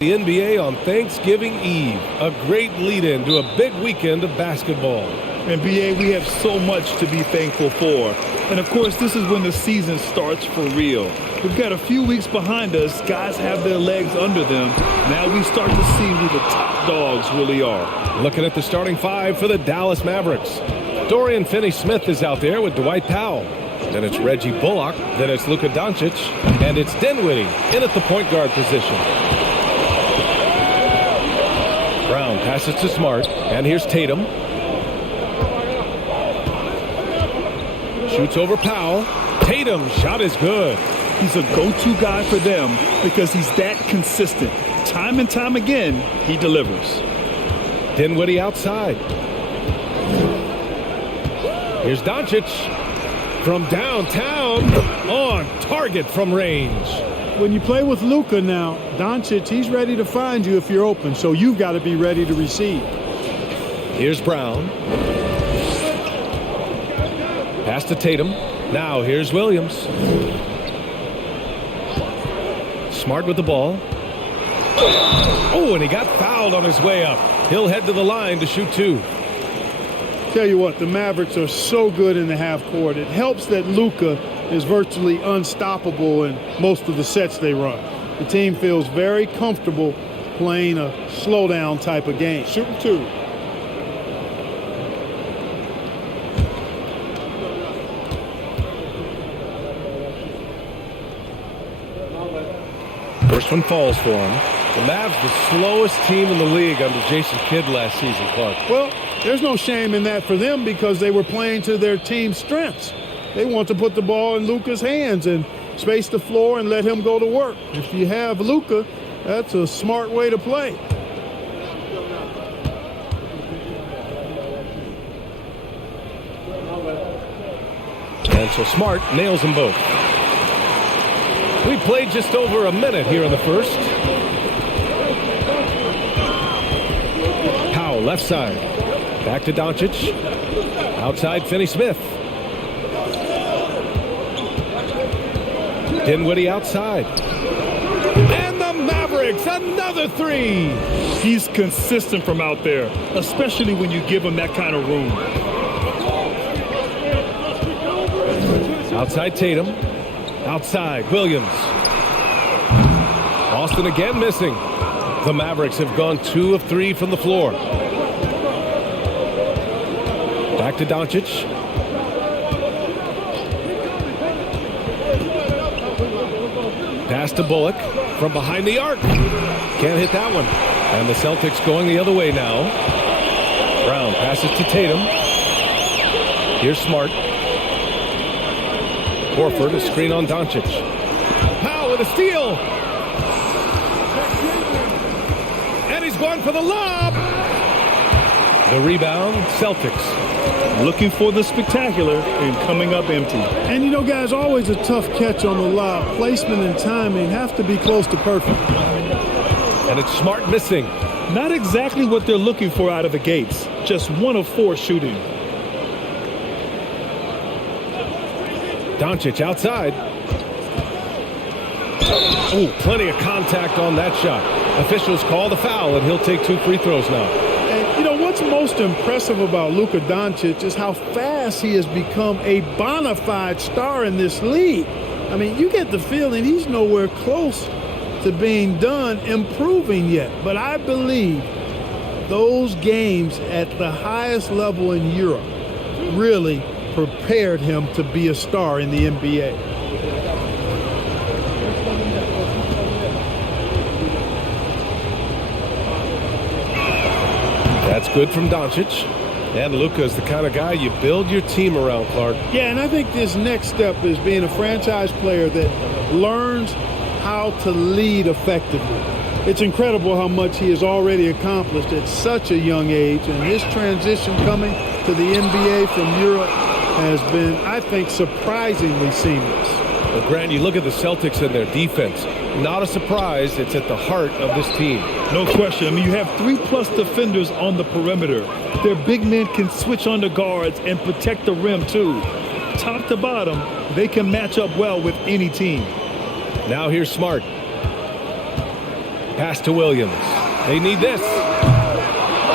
The NBA on Thanksgiving Eve, a great lead-in to a big weekend of basketball. NBA, we have so much to be thankful for. And of course, this is when the season starts for real. We've got a few weeks behind us. Guys have their legs under them. Now we start to see who the top dogs really are. Looking at the starting five for the Dallas Mavericks. Dorian Finney-Smith is out there with Dwight Powell. Then it's Reggie Bullock. Then it's Luka Doncic. And it's Dinwiddie in at the point guard position. Brown passes to Smart, and here's Tatum. Shoots over Powell. Tatum's shot is good. He's a go-to guy for them because he's that consistent. Time and time again, he delivers. Dinwiddie outside. Here's Doncic from downtown, on target from range. When you play with Luka now, Doncic, he's ready to find you if you're open, so you've got to be ready to receive. Here's Brown. Pass to Tatum. Now here's Williams. Smart with the ball. Oh, and he got fouled on his way up. He'll head to the line to shoot two. Tell you what, the Mavericks are so good in the half court. It helps that Luka is virtually unstoppable in most of the sets they run. The team feels very comfortable playing a slowdown type of game. Shooting two. First one falls for him. The Mavs, the slowest team in the league under Jason Kidd last season, Clark. Well, there's no shame in that for them because they were playing to their team's strengths. They want to put the ball in Luka's hands and space the floor and let him go to work. If you have Luka, that's a smart way to play. And so Smart nails them both. We played just over a minute here in the first. Powell left side. Back to Doncic. Outside Finney-Smith. Dinwiddie outside. And the Mavericks, another three. He's consistent from out there, especially when you give him that kind of room. Outside Tatum. Outside Williams. Austin again missing. The Mavericks have gone 2 of 3 from the floor. Back to Doncic. Pass to Bullock from behind the arc. Can't hit that one. And the Celtics going the other way now. Brown passes to Tatum. Here's Smart. Horford, a screen on Doncic. Powell with a steal. And he's going for the lob. The rebound, Celtics. Looking for the spectacular and coming up empty. And you know, guys, always a tough catch on the lob. Placement and timing have to be close to perfect. And it's Smart missing. Not exactly what they're looking for out of the gates. Just 1 of 4 shooting. Doncic outside. Oh, plenty of contact on that shot. Officials call the foul, and he'll take 2 free throws now. And, you know, what's most impressive about Luka Doncic is how fast he has become a bona fide star in this league. I mean, you get the feeling he's nowhere close to being done improving yet. But I believe those games at the highest level in Europe really prepared him to be a star in the NBA. That's good from Doncic. And Luka is the kind of guy you build your team around, Clark. Yeah, and I think this next step is being a franchise player that learns how to lead effectively. It's incredible how much he has already accomplished at such a young age, and his transition coming to the NBA from Europe has been, I think, surprisingly seamless. Well, Grant, you look at the Celtics and their defense. Not a surprise, it's at the heart of this team. No question. I mean, you have 3+ defenders on the perimeter. Their big men can switch on the guards and protect the rim, too. Top to bottom, they can match up well with any team. Now here's Smart. Pass to Williams. They need this.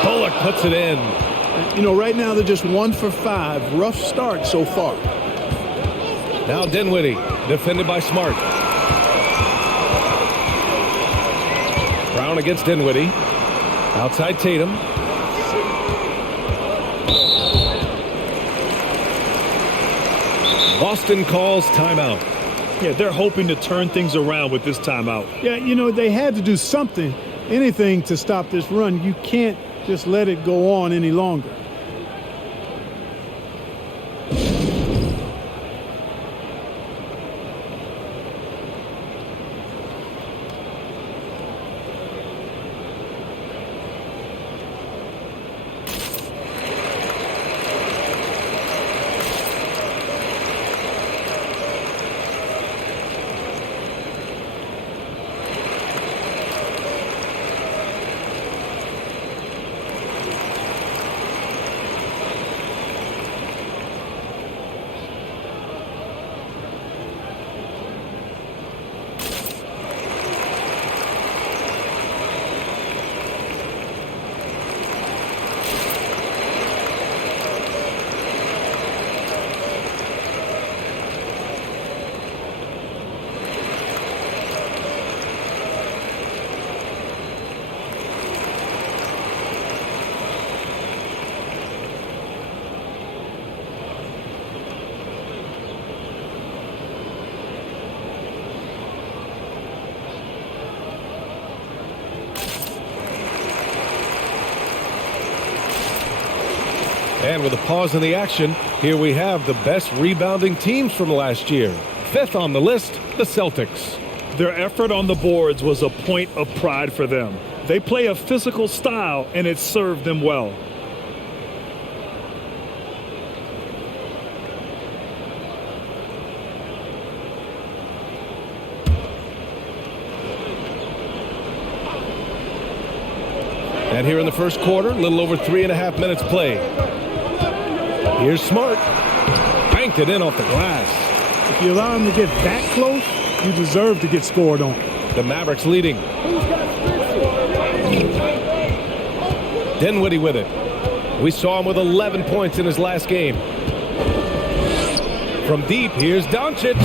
Bullock puts it in. You know, right now they're just 1 for 5. Rough start so far. Now Dinwiddie, defended by Smart. Brown against Dinwiddie. Outside Tatum. Boston calls timeout. Yeah, they're hoping to turn things around with this timeout. Yeah, you know, they had to do something, anything to stop this run. You can't just let it go on any longer. And with a pause in the action, here we have the best rebounding teams from last year. 5th on the list, the Celtics. Their effort on the boards was a point of pride for them. They play a physical style, and it served them well. And here in the first quarter, a little over 3.5 minutes played. Here's Smart. Banked it in off the glass. If you allow him to get that close, you deserve to get scored on. The Mavericks leading. Dinwiddie with it. We saw him with 11 points in his last game. From deep, here's Doncic.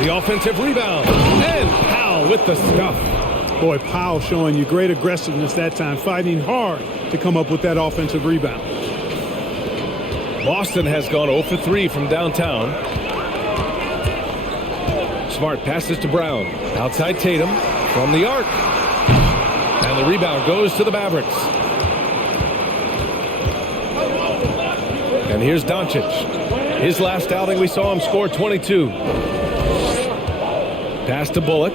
The offensive rebound. And Powell with the stuff. Boy, Powell showing you great aggressiveness that time, fighting hard to come up with that offensive rebound. Boston has gone 0 for 3 from downtown. Smart passes to Brown. Outside Tatum from the arc. And the rebound goes to the Mavericks. And here's Doncic. His last outing, we saw him score 22. Pass to Bullock.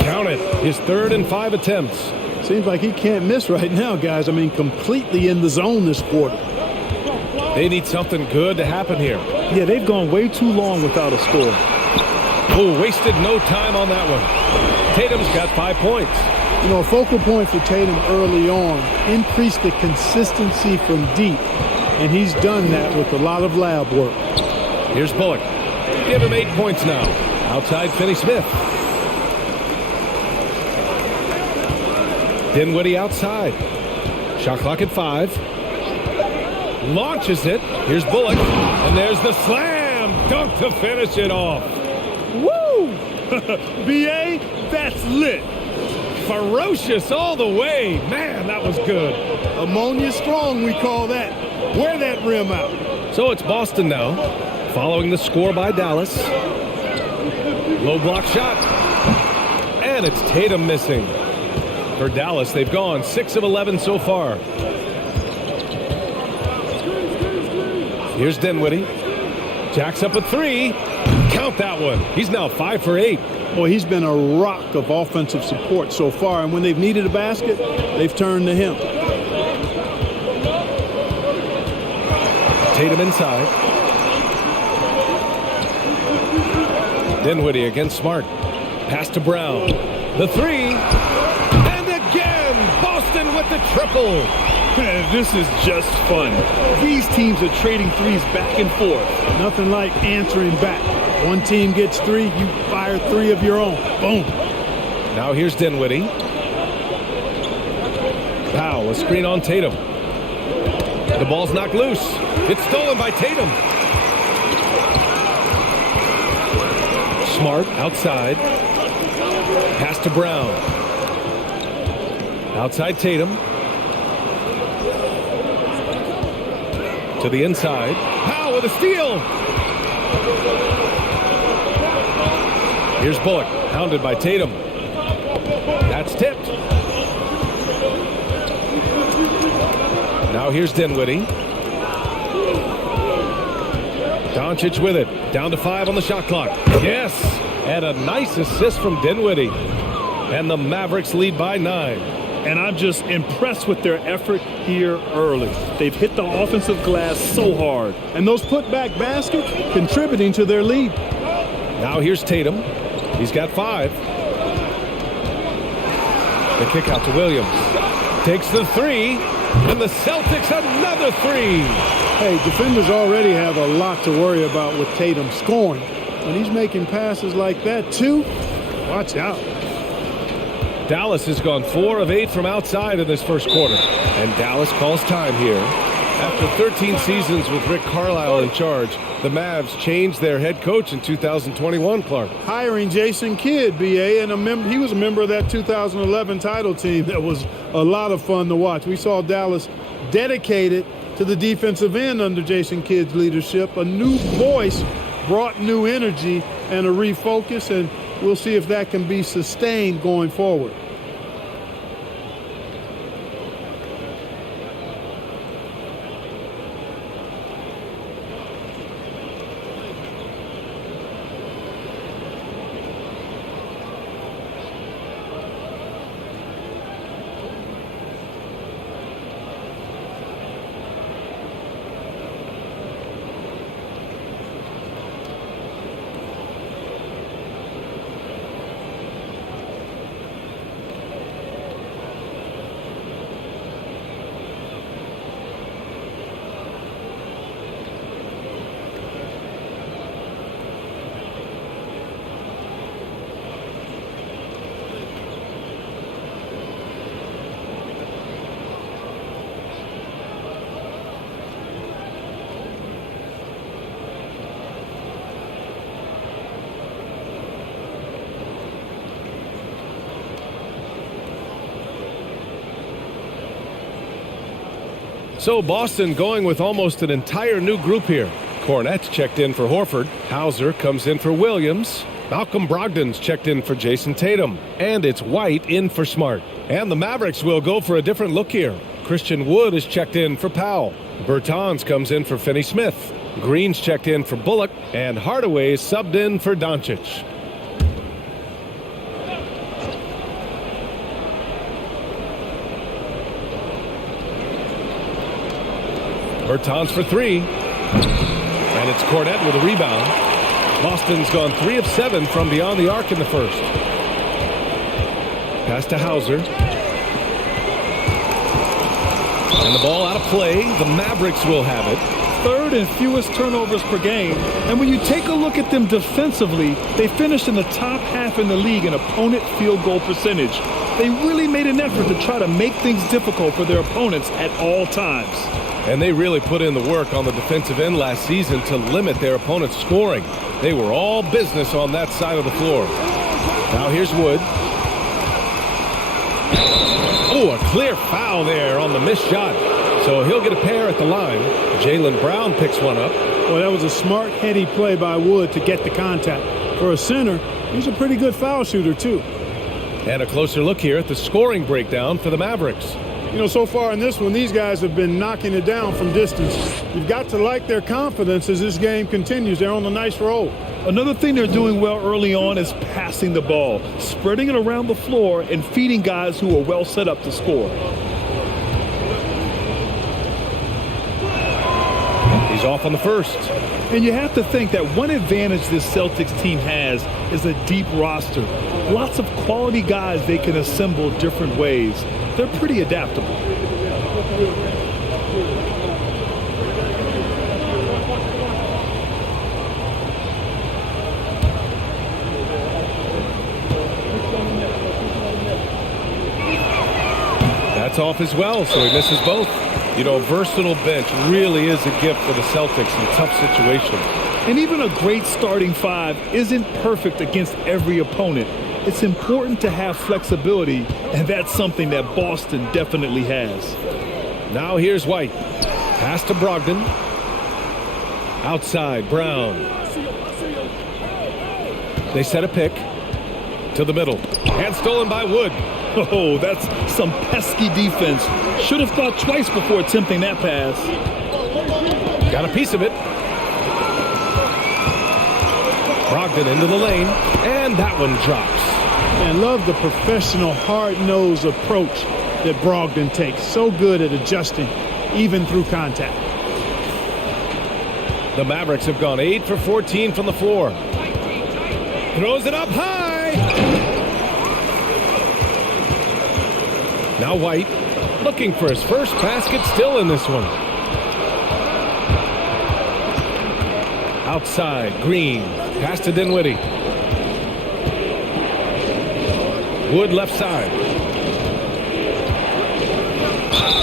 Count it. His 3rd and 5 attempts. Seems like he can't miss right now, guys. I mean, completely in the zone this quarter. They need something good to happen here. Yeah, they've gone way too long without a score. Oh, wasted no time on that one. Tatum's got 5 points. You know, a focal point for Tatum early on, increase the consistency from deep. And he's done that with a lot of lab work. Here's Bullock. Give him 8 points now. Outside Finney Smith. Dinwiddie outside. Shot clock at 5. Launches it. Here's Bullock. And there's the slam dunk to finish it off. Woo! B.A., that's lit. Ferocious all the way. Man, that was good. Ammonia strong, we call that. Wear that rim out. So it's Boston now, following the score by Dallas. Low block shot. And it's Tatum missing. For Dallas, they've gone 6 of 11 so far. Here's Dinwiddie. Jacks up a 3. Count that one. He's now 5 for 8. Boy, he's been a rock of offensive support so far, and when they've needed a basket, they've turned to him. Tatum inside. Dinwiddie against Smart. Pass to Brown. The 3. And again, Boston with the triple. This is just fun. These teams are trading threes back and forth. Nothing like answering back. One team gets 3, you fire 3 of your own. Boom. Now here's Dinwiddie. Powell, a screen on Tatum. The ball's knocked loose. It's stolen by Tatum. Smart outside. Pass to Brown. Outside Tatum. To the inside. Powell with a steal. Here's Bullock, hounded by Tatum. That's tipped. Now here's Dinwiddie. Doncic with it. Down to 5 on the shot clock. Yes! And a nice assist from Dinwiddie. And the Mavericks lead by 9. And I'm just impressed with their effort here early. They've hit the offensive glass so hard. And those putback baskets contributing to their lead. Now here's Tatum. He's got 5. The kick out to Williams. Takes the 3. And the Celtics another 3. Hey, defenders already have a lot to worry about with Tatum scoring. When he's making passes like that, too, watch out. Dallas has gone 4 of 8 from outside in this first quarter. And Dallas calls time here. After 13 seasons with Rick Carlisle in charge, the Mavs changed their head coach in 2021, Clark. Hiring Jason Kidd, BA, and he was a member of that 2011 title team. That was a lot of fun to watch. We saw Dallas dedicated to the defensive end under Jason Kidd's leadership. A new voice brought new energy and a refocus, and we'll see if that can be sustained going forward. So Boston going with almost an entire new group here. Cornette's checked in for Horford. Hauser comes in for Williams. Malcolm Brogdon's checked in for Jason Tatum. And it's White in for Smart. And the Mavericks will go for a different look here. Christian Wood is checked in for Powell. Bertans comes in for Finney-Smith. Green's checked in for Bullock. And Hardaway subbed in for Doncic. Bertans for 3. And it's Cornette with a rebound. Boston's gone 3 of 7 from beyond the arc in the first. Pass to Hauser. And the ball out of play. The Mavericks will have it. Third and fewest turnovers per game. And when you take a look at them defensively, they finished in the top half in the league in opponent field goal percentage. They really made an effort to try to make things difficult for their opponents at all times. And they really put in the work on the defensive end last season to limit their opponent's scoring. They were all business on that side of the floor. Now here's Wood. Oh, a clear foul there on the missed shot. So he'll get a pair at the line. Jaylen Brown picks one up. Well, that was a smart, heady play by Wood to get the contact. For a center, he's a pretty good foul shooter, too. And a closer look here at the scoring breakdown for the Mavericks. You know, so far in this one, these guys have been knocking it down from distance. You've got to like their confidence as this game continues. They're on a nice roll. Another thing they're doing well early on is passing the ball, spreading it around the floor and feeding guys who are well set up to score. He's off on the first. And you have to think that one advantage this Celtics team has is a deep roster. Lots of quality guys they can assemble different ways. They're pretty adaptable. That's off as well, so he misses both. You know, a versatile bench really is a gift for the Celtics in tough situations. And even a great starting five isn't perfect against every opponent. It's important to have flexibility, and that's something that Boston definitely has. Now here's White. Pass to Brogdon. Outside, Brown. They set a pick to the middle. And stolen by Wood. Oh, that's some pesky defense. Should have thought twice before attempting that pass. Got a piece of it. Brogdon into the lane, and that one drops. And love the professional, hard-nosed approach that Brogdon takes. So good at adjusting, even through contact. The Mavericks have gone 8 for 14 from the floor. Throws it up high. Now White looking for his first basket, still in this one. Outside, Green. Pass to Dinwiddie. Wood left side.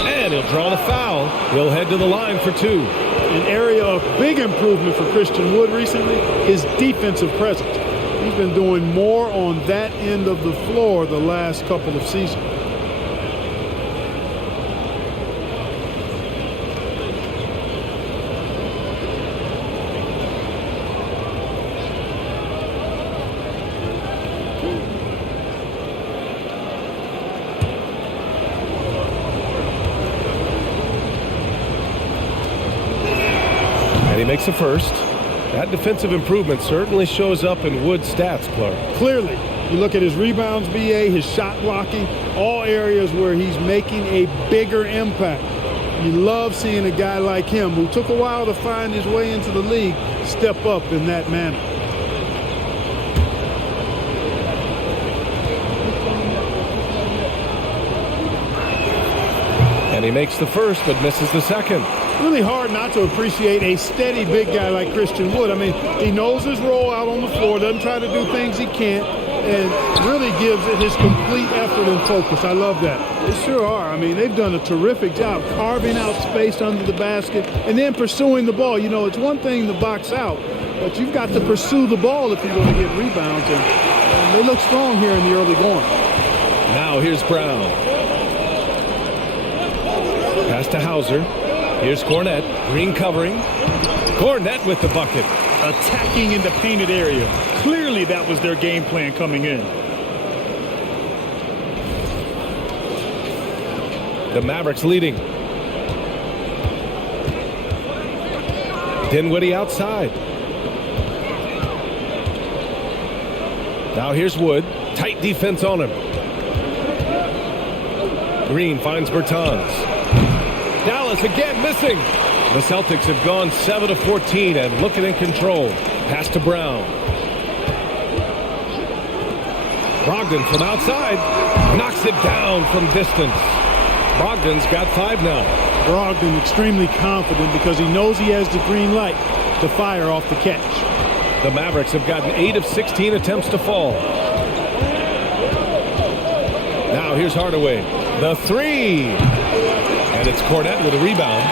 And he'll draw the foul. He'll head to the line for two. An area of big improvement for Christian Wood recently, his defensive presence. He's been doing more on that end of the floor the last couple of seasons. He makes a first. That defensive improvement certainly shows up in Wood's stats, Clark. Clearly, you look at his rebounds, BA, his shot blocking, all areas where he's making a bigger impact. You love seeing a guy like him, who took a while to find his way into the league, step up in that manner. And he makes the first, but misses the second. Really hard not to appreciate a steady big guy like Christian Wood. I mean, he knows his role out on the floor, doesn't try to do things he can't, and really gives it his complete effort and focus. I love that. They sure are. I mean, they've done a terrific job carving out space under the basket and then pursuing the ball. You know, it's one thing to box out, but you've got to pursue the ball if you're going to get rebounds, and they look strong here in the early going. Now here's Brown. Pass to Hauser. Here's Cornette. Green covering. Cornette with the bucket. Attacking in the painted area. Clearly that was their game plan coming in. The Mavericks leading. Dinwiddie outside. Now here's Wood. Tight defense on him. Green finds Bertans. Dallas again missing. The Celtics have gone 7 of 14 and looking in control. Pass to Brown. Brogdon from outside. Knocks it down from distance. Brogdon's got 5 now. Brogdon extremely confident because he knows he has the green light to fire off the catch. The Mavericks have gotten 8 of 16 attempts to fall. Now here's Hardaway. The three. And it's Cornette with a rebound.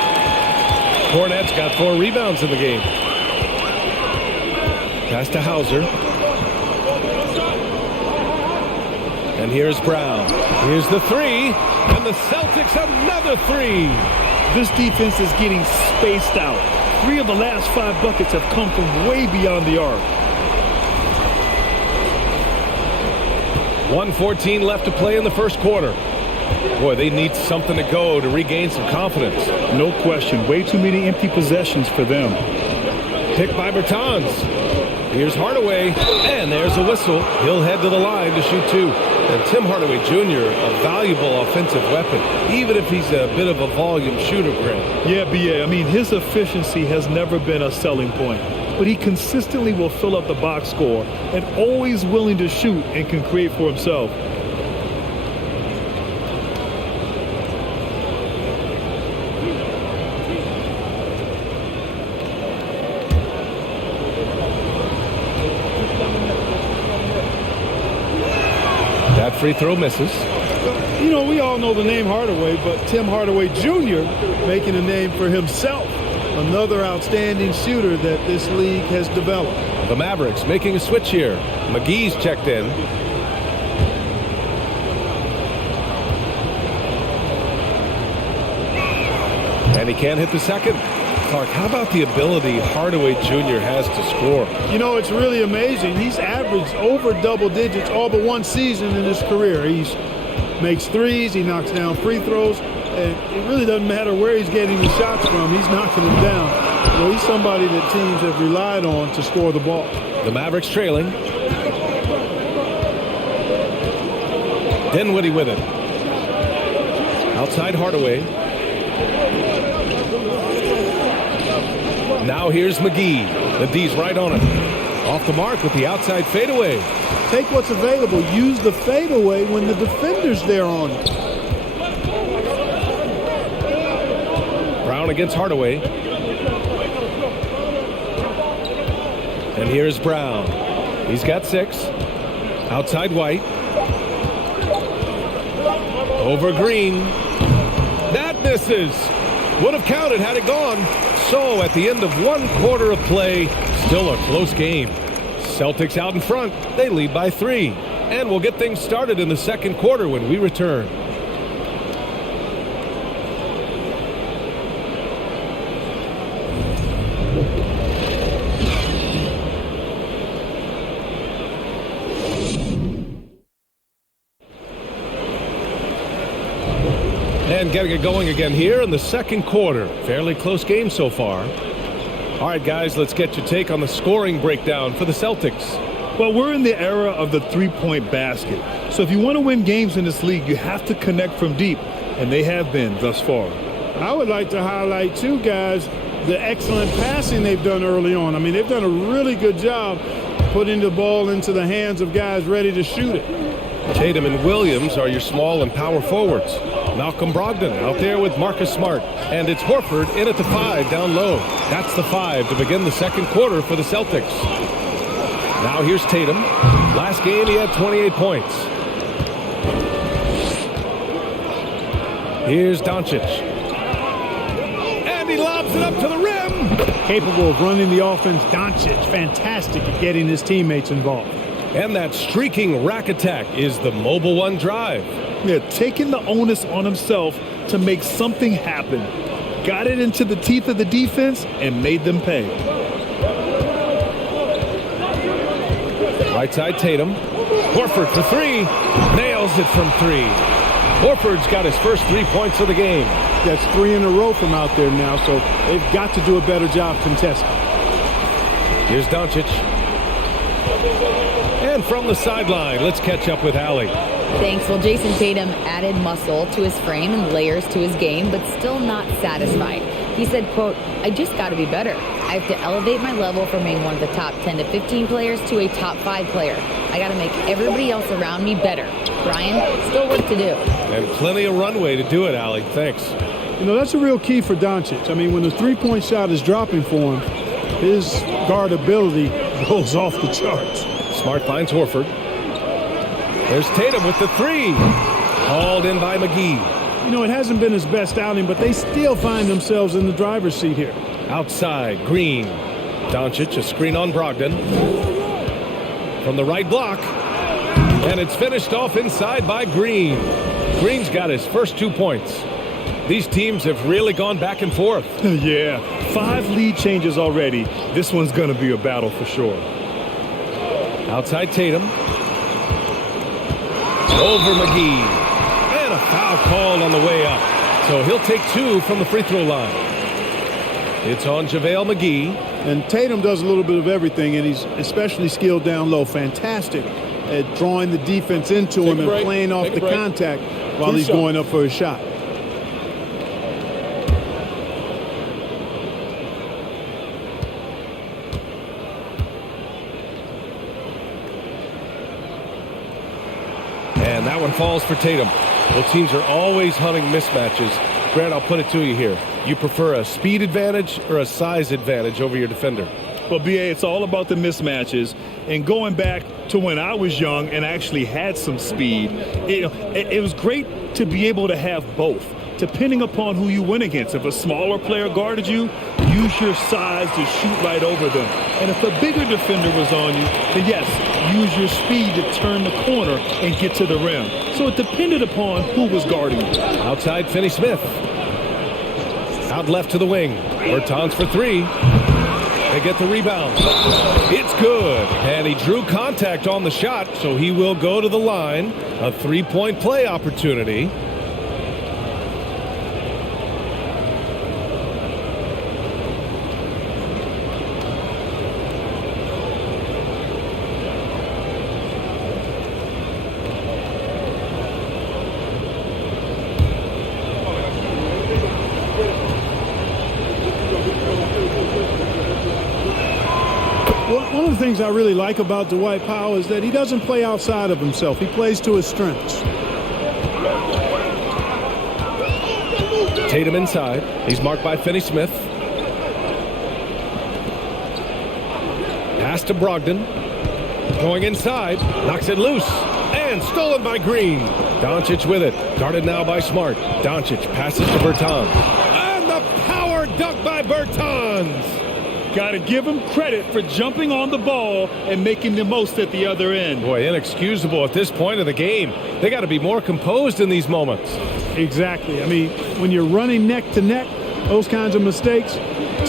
Cornette's got 4 rebounds in the game. Pass to Hauser. And here's Brown. Here's the three. And the Celtics another three. This defense is getting spaced out. 3 of the last 5 buckets have come from way beyond the arc. 1:14 left to play in the first quarter. Boy, they need something to go to regain some confidence. No question. Way too many empty possessions for them. Picked by Bertans. Here's Hardaway. And there's a whistle. He'll head to the line to shoot 2. And Tim Hardaway Jr., a valuable offensive weapon, even if he's a bit of a volume shooter, Grant. Yeah, BA. I mean, his efficiency has never been a selling point. But he consistently will fill up the box score and always willing to shoot and can create for himself. That free throw misses. You know, we all know the name Hardaway, but Tim Hardaway Jr. making a name for himself. Another outstanding shooter that this league has developed. The Mavericks making a switch here. McGee's checked in. And he can't hit the second. Clark, how about the ability Hardaway Jr. has to score? You know, it's really amazing. He's averaged over double digits all but one season in his career. He makes threes, he knocks down free throws, and it really doesn't matter where he's getting the shots from. He's knocking them down. So he's somebody that teams have relied on to score the ball. The Mavericks trailing. Dinwiddie with it. Outside Hardaway. Now here's McGee. The D's right on it. Off the mark with the outside fadeaway. Take what's available. Use the fadeaway when the defender's there on it. Brown against Hardaway. And here's Brown. He's got 6. Outside White. Over Green. That misses. Would have counted had it gone. So at the end of 1 quarter of play, still a close game. Celtics out in front. They lead by 3. And we'll get things started in the second quarter when we return. And getting it going again here in the second quarter. Fairly close game so far. All right, guys, let's get your take on the scoring breakdown for the Celtics. Well, we're in the era of the three-point basket. So if you want to win games in this league, you have to connect from deep. And they have been thus far. I would like to highlight, too, guys, the excellent passing they've done early on. I mean, they've done a really good job putting the ball into the hands of guys ready to shoot it. Tatum and Williams are your small and power forwards. Malcolm Brogdon out there with Marcus Smart. And it's Horford in at the 5 down low. That's the 5 to begin the second quarter for the Celtics. Now here's Tatum. Last game he had 28 points. Here's Doncic. And he lobs it up to the rim. Capable of running the offense. Doncic, fantastic at getting his teammates involved. And that streaking rack attack is the mobile one drive. Yeah, taking the onus on himself to make something happen. Got it into the teeth of the defense and made them pay. Right side Tatum. Horford for 3. Nails it from 3. Horford's got his first 3 points of the game. That's 3 in a row from out there now, so they've got to do a better job contesting. Here's Doncic. And from the sideline, let's catch up with Allie. Thanks. Well, Jason Tatum added muscle to his frame and layers to his game, but still not satisfied. He said, quote, "I just got to be better. I have to elevate my level from being one of the top 10 to 15 players to a top 5 player. I got to make everybody else around me better. Brian, still work to do." And plenty of runway to do it, Allie. Thanks. You know, that's a real key for Doncic. I mean, when the three-point shot is dropping for him, his guardability goes off the charts. Smart finds Horford. There's Tatum with the 3. Hauled in by McGee. You know, it hasn't been his best outing, but they still find themselves in the driver's seat here. Outside, Green. Doncic, a screen on Brogdon. From the right block. And it's finished off inside by Green. Green's got his first 2 points. These teams have really gone back and forth. Yeah, 5 lead changes already. This one's going to be a battle for sure. Outside Tatum. Over McGee. And a foul called on the way up. So he'll take 2 from the free throw line. It's on JaVale McGee. And Tatum does a little bit of everything, and he's especially skilled down low. Fantastic at drawing the defense into him and playing off the contact while he's going up for a shot. And that one falls for Tatum. Well, teams are always hunting mismatches. Grant, I'll put it to you here. You prefer a speed advantage or a size advantage over your defender? Well, B.A., it's all about the mismatches. And going back to when I was young and actually had some speed, it was great to be able to have both, depending upon who you went against. If a smaller player guarded you, use your size to shoot right over them. And if a bigger defender was on you, then yes, use your speed to turn the corner and get to the rim. So it depended upon who was guarding you. Outside, Finney-Smith. Out left to the wing. Bertans for three. They get the rebound. It's good. And he drew contact on the shot, so he will go to the line. A three-point play opportunity. One of the things I really like about Dwight Powell is that he doesn't play outside of himself. He plays to his strengths. Tatum inside. He's marked by Finney-Smith. Pass to Brogdon. Going inside. Knocks it loose. And stolen by Green. Doncic with it. Guarded now by Smart. Doncic passes to Bertans. And the power dunk by Bertans. Got to give him credit for jumping on the ball and making the most at the other end. Boy, inexcusable at this point of the game. They got to be more composed in these moments. Exactly. I mean, when you're running neck to neck, those kinds of mistakes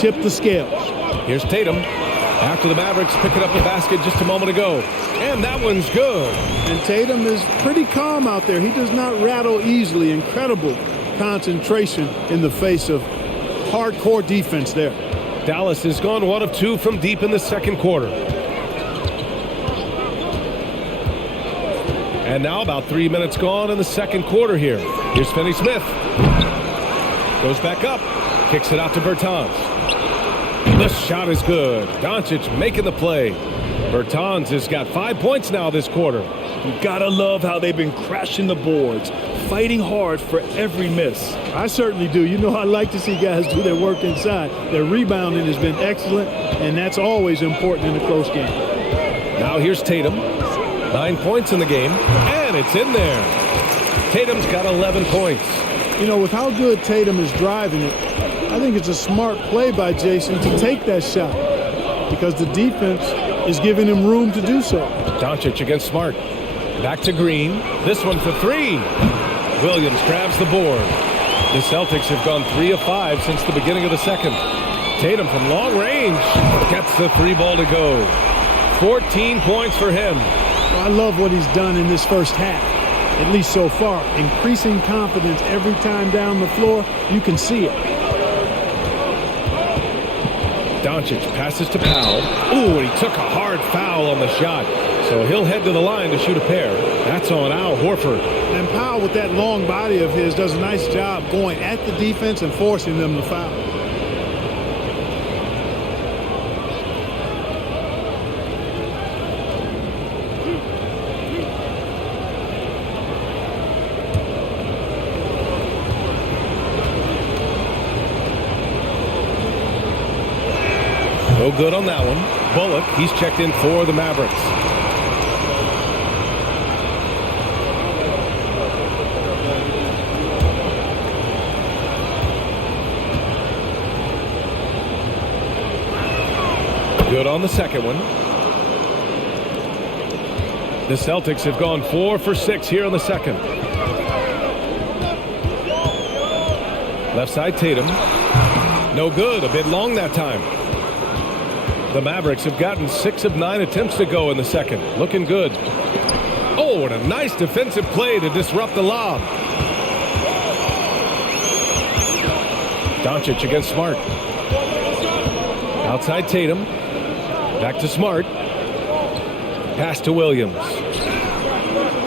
tip the scales. Here's Tatum. After the Mavericks picking up the basket just a moment ago. And that one's good. And Tatum is pretty calm out there. He does not rattle easily. Incredible concentration in the face of hardcore defense there. Dallas has gone 1 of 2 from deep in the second quarter. And now about 3 minutes gone in the second quarter here. Here's Finney-Smith. Goes back up. Kicks it out to Bertans. The shot is good. Doncic making the play. Bertans has got 5 points now this quarter. You gotta love how they've been crashing the boards, fighting hard for every miss. I certainly do. You know, I like to see guys do their work inside. Their rebounding has been excellent, and that's always important in a close game. Now here's Tatum. 9 points in the game, and it's in there. Tatum's got 11 points. You know, with how good Tatum is driving it, I think it's a smart play by Jason to take that shot because the defense is giving him room to do so. Doncic against Smart. Back to Green. This one for three. Williams grabs the board. The Celtics have gone 3 of 5 since the beginning of the second. Tatum from long range gets the three ball to go. 14 points for him. I love what he's done in this first half, at least so far. Increasing confidence every time down the floor. You can see it. Doncic passes to Powell. Ooh, and he took a hard foul on the shot. So he'll head to the line to shoot a pair. That's on Al Horford. And Powell, with that long body of his, does a nice job going at the defense and forcing them to foul. No good on that one. Bullock, he's checked in for the Mavericks. Good on the second one. The Celtics have gone 4 for 6 here in the second. Left side Tatum. No good. A bit long that time. The Mavericks have gotten 6 of 9 attempts to go in the second. Looking good. Oh, and a nice defensive play to disrupt the lob. Doncic against Smart. Outside Tatum. Back to Smart. Pass to Williams.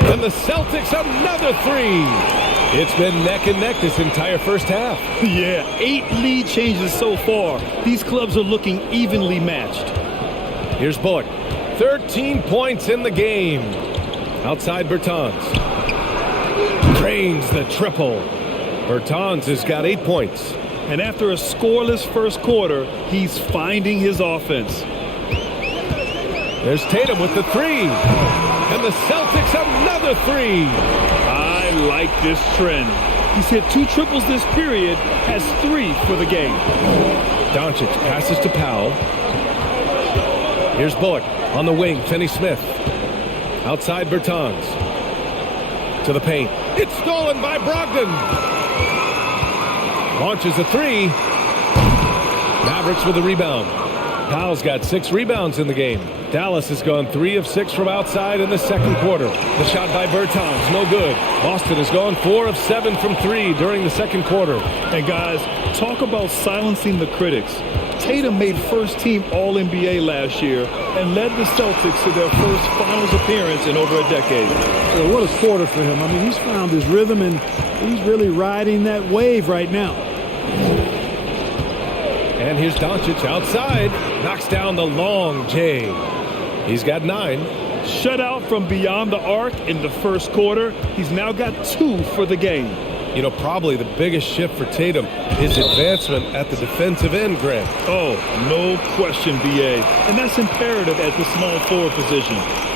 And the Celtics another three. It's been neck and neck this entire first half. Yeah, 8 lead changes so far. These clubs are looking evenly matched. Here's Bullock. 13 points in the game. Outside Bertans. Drains the triple. Bertans has got 8 points. And after a scoreless first quarter, he's finding his offense. There's Tatum with the three. And the Celtics another three. I like this trend. He's hit 2 triples this period, has 3 for the game. Doncic passes to Powell. Here's Bullock on the wing. Finney-Smith. Outside Bertans. To the paint. It's stolen by Brogdon. Launches a three. Mavericks with a rebound. Powell's got 6 rebounds in the game. Dallas has gone 3 of 6 from outside in the second quarter. The shot by Bertans, no good. Boston has gone 4 of 7 from 3 during the second quarter. And guys, talk about silencing the critics. Tatum made first-team All-NBA last year and led the Celtics to their first finals appearance in over a decade. So what a quarter for him. I mean, he's found his rhythm, and he's really riding that wave right now. And here's Doncic outside. Knocks down the long J. He's got 9. Shutout from beyond the arc in the first quarter. He's now got 2 for the game. You know, probably the biggest shift for Tatum is advancement at the defensive end, Grant. Oh, no question, B.A. And that's imperative at the small forward position.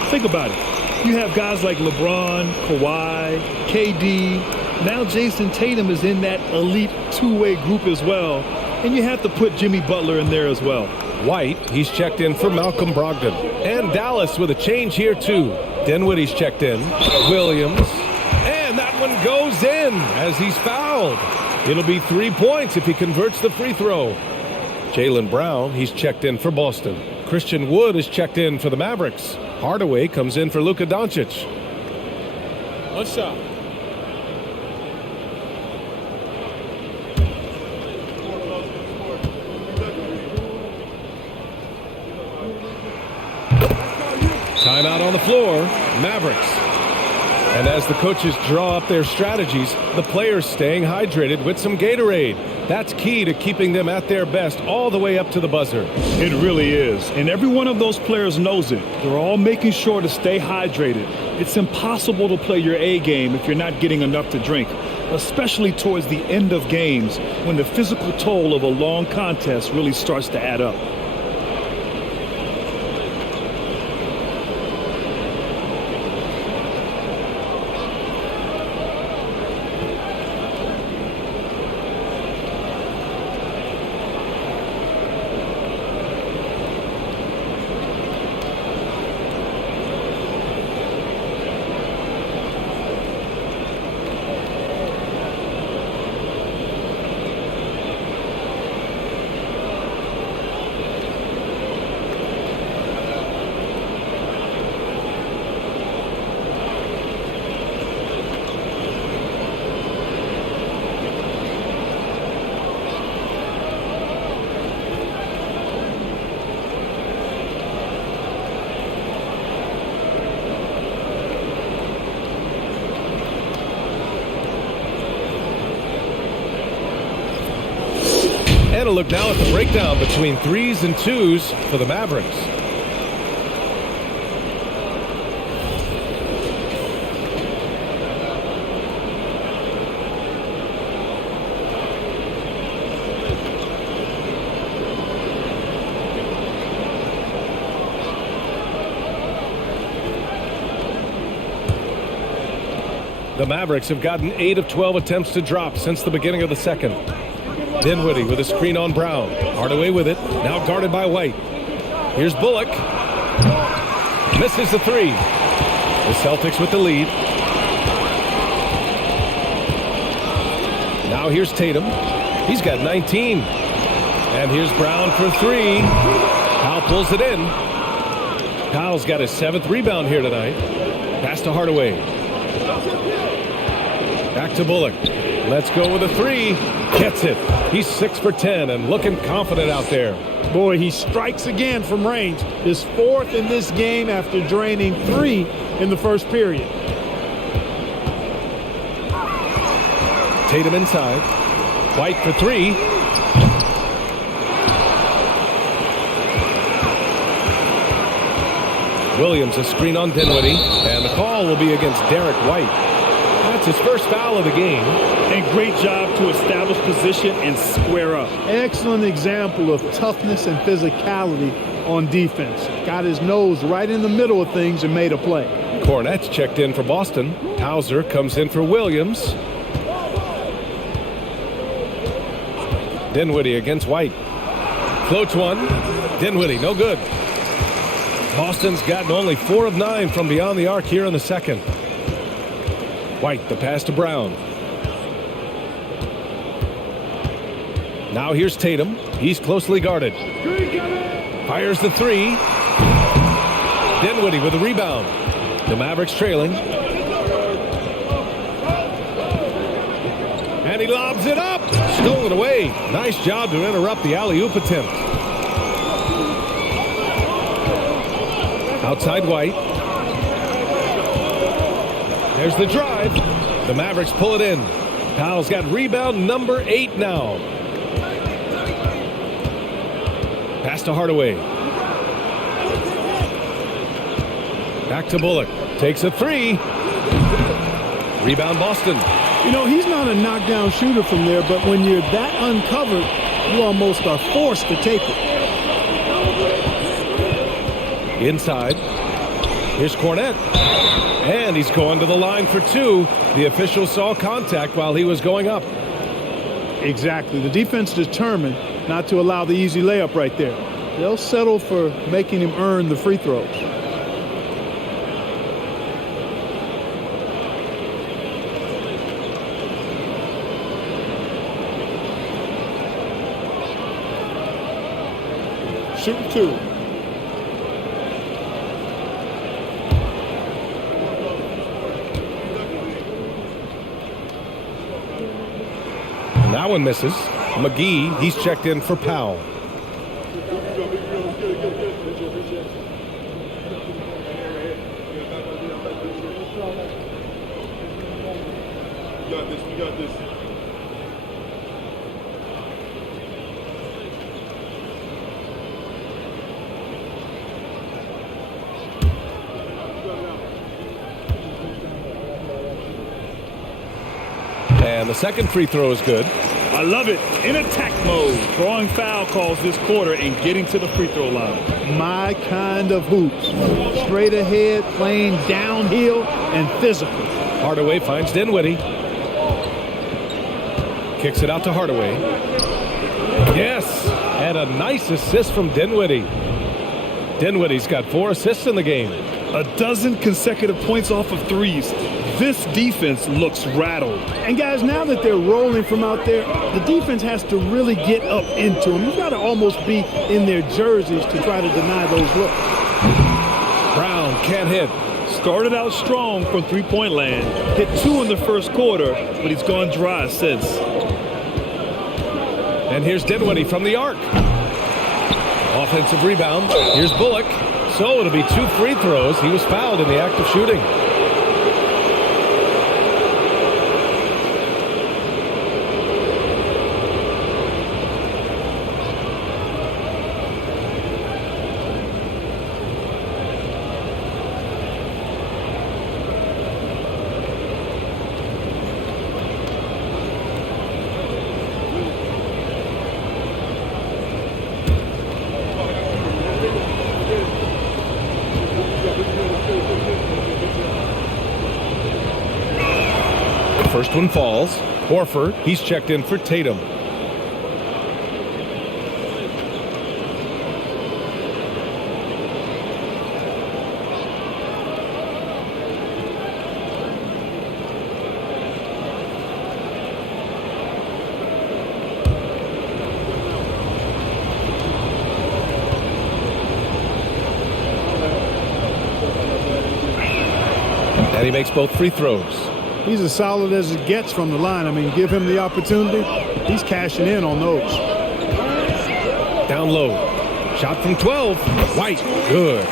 Think about it. You have guys like LeBron, Kawhi, KD. Now Jason Tatum is in that elite two-way group as well. And you have to put Jimmy Butler in there as well. White, he's checked in for Malcolm Brogdon. And Dallas with a change here, too. Dinwiddie's checked in. Williams. And that one goes in as he's fouled. It'll be 3 points if he converts the free throw. Jaylen Brown, he's checked in for Boston. Christian Wood is checked in for the Mavericks. Hardaway comes in for Luka Doncic. One shot. Timeout on the floor. Mavericks. And as the coaches draw up their strategies, the players staying hydrated with some Gatorade. That's key to keeping them at their best all the way up to the buzzer. It really is. And every one of those players knows it. They're all making sure to stay hydrated. It's impossible to play your A game if you're not getting enough to drink, especially towards the end of games when the physical toll of a long contest really starts to add up. And a look now at the breakdown between 3s and 2s for the Mavericks. The Mavericks have gotten 8 of 12 attempts to drop since the beginning of the second. Dinwiddie with a screen on Brown. Hardaway with it. Now guarded by White. Here's Bullock. Misses the three. The Celtics with the lead. Now here's Tatum. He's got 19. And here's Brown for 3. Powell pulls it in. Powell's got his 7th rebound here tonight. Pass to Hardaway. Back to Bullock. Let's go with a 3. Gets it. He's 6 for 10 and looking confident out there. Boy, he strikes again from range. His 4th in this game after draining 3 in the first period. Tatum inside. White for 3. Williams a screen on Dinwiddie. And the call will be against Derek White. That's his first foul of the game. And great job to establish position and square up. Excellent example of toughness and physicality on defense. Got his nose right in the middle of things and made a play. Cornette's checked in for Boston. Hauser comes in for Williams. Dinwiddie against White. Floats one. Dinwiddie, no good. Boston's gotten only 4 of 9 from beyond the arc here in the second. White, the pass to Brown. Now here's Tatum. He's closely guarded. Fires the three. Dinwiddie with the rebound. The Mavericks trailing. And he lobs it up. Stolen away. Nice job to interrupt the alley-oop attempt. Outside White. There's the drive. The Mavericks pull it in. Powell's got rebound number 8 now. Pass to Hardaway. Back to Bullock. Takes a three. Rebound Boston. You know, he's not a knockdown shooter from there, but when you're that uncovered, you almost are forced to take it. Inside. Here's Cornette. And he's going to the line for 2. The official saw contact while he was going up. Exactly. The defense determined not to allow the easy layup right there. They'll settle for making him earn the free throws. Shoot 2. And that one misses. McGee, he's checked in for Powell. We got this. And the second free throw is good. I love it. In attack mode. Drawing foul calls this quarter and getting to the free throw line. My kind of hoops. Straight ahead, playing downhill, and physical. Hardaway finds Dinwiddie. Kicks it out to Hardaway. Yes! And a nice assist from Dinwiddie. Dinwiddie's got 4 assists in the game. A dozen consecutive points off of threes. This defense looks rattled. And guys, now that they're rolling from out there, the defense has to really get up into them. You've got to almost be in their jerseys to try to deny those looks. Brown can't hit. Started out strong from three-point land. Hit 2 in the first quarter, but he's gone dry since. And here's Dinwiddie from the arc. Offensive rebound. Here's Bullock. So it'll be 2 free throws. He was fouled in the act of shooting. First one falls. Horford, he's checked in for Tatum. And he makes both free throws. He's as solid as it gets from the line. I mean, give him the opportunity. He's cashing in on those. Down low. Shot from 12. White. Good.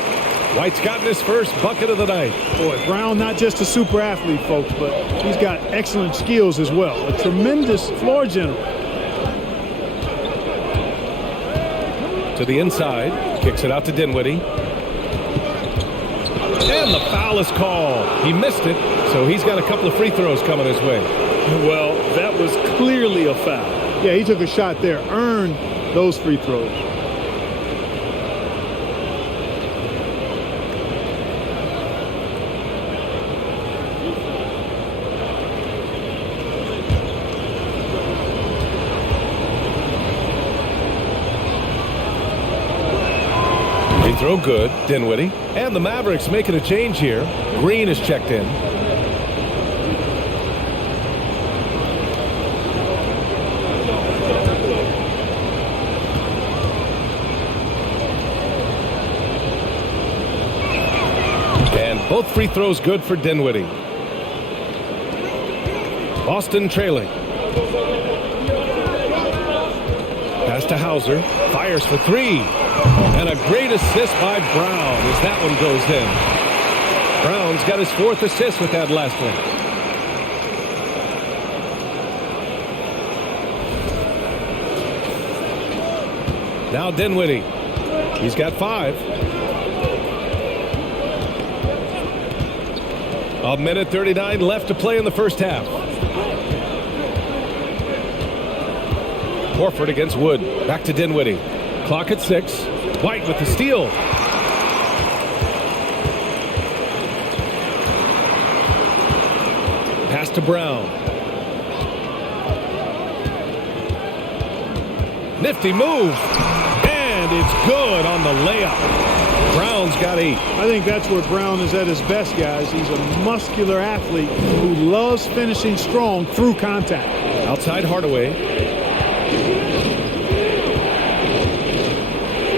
White's gotten his first bucket of the night. Boy, Brown, not just a super athlete, folks, but he's got excellent skills as well. A tremendous floor general. To the inside. Kicks it out to Dinwiddie. And the foul is called. He missed it, so he's got a couple of free throws coming his way. Well, that was clearly a foul. Yeah, he took a shot there, earned those free throws. Free throw good, Dinwiddie. And the Mavericks making a change here. Green is checked in. Both free throws good for Dinwiddie. Boston trailing. Pass to Hauser. Fires for three. And a great assist by Brown as that one goes in. Brown's got his 4th assist with that last one. Now Dinwiddie. He's got 5. A minute 39 left to play in the first half. Horford against Wood. Back to Dinwiddie. Clock at 6. White with the steal. Pass to Brown. Nifty move. And it's good on the layup. Brown's got 8. I think that's where Brown is at his best, guys. He's a muscular athlete who loves finishing strong through contact. Outside Hardaway.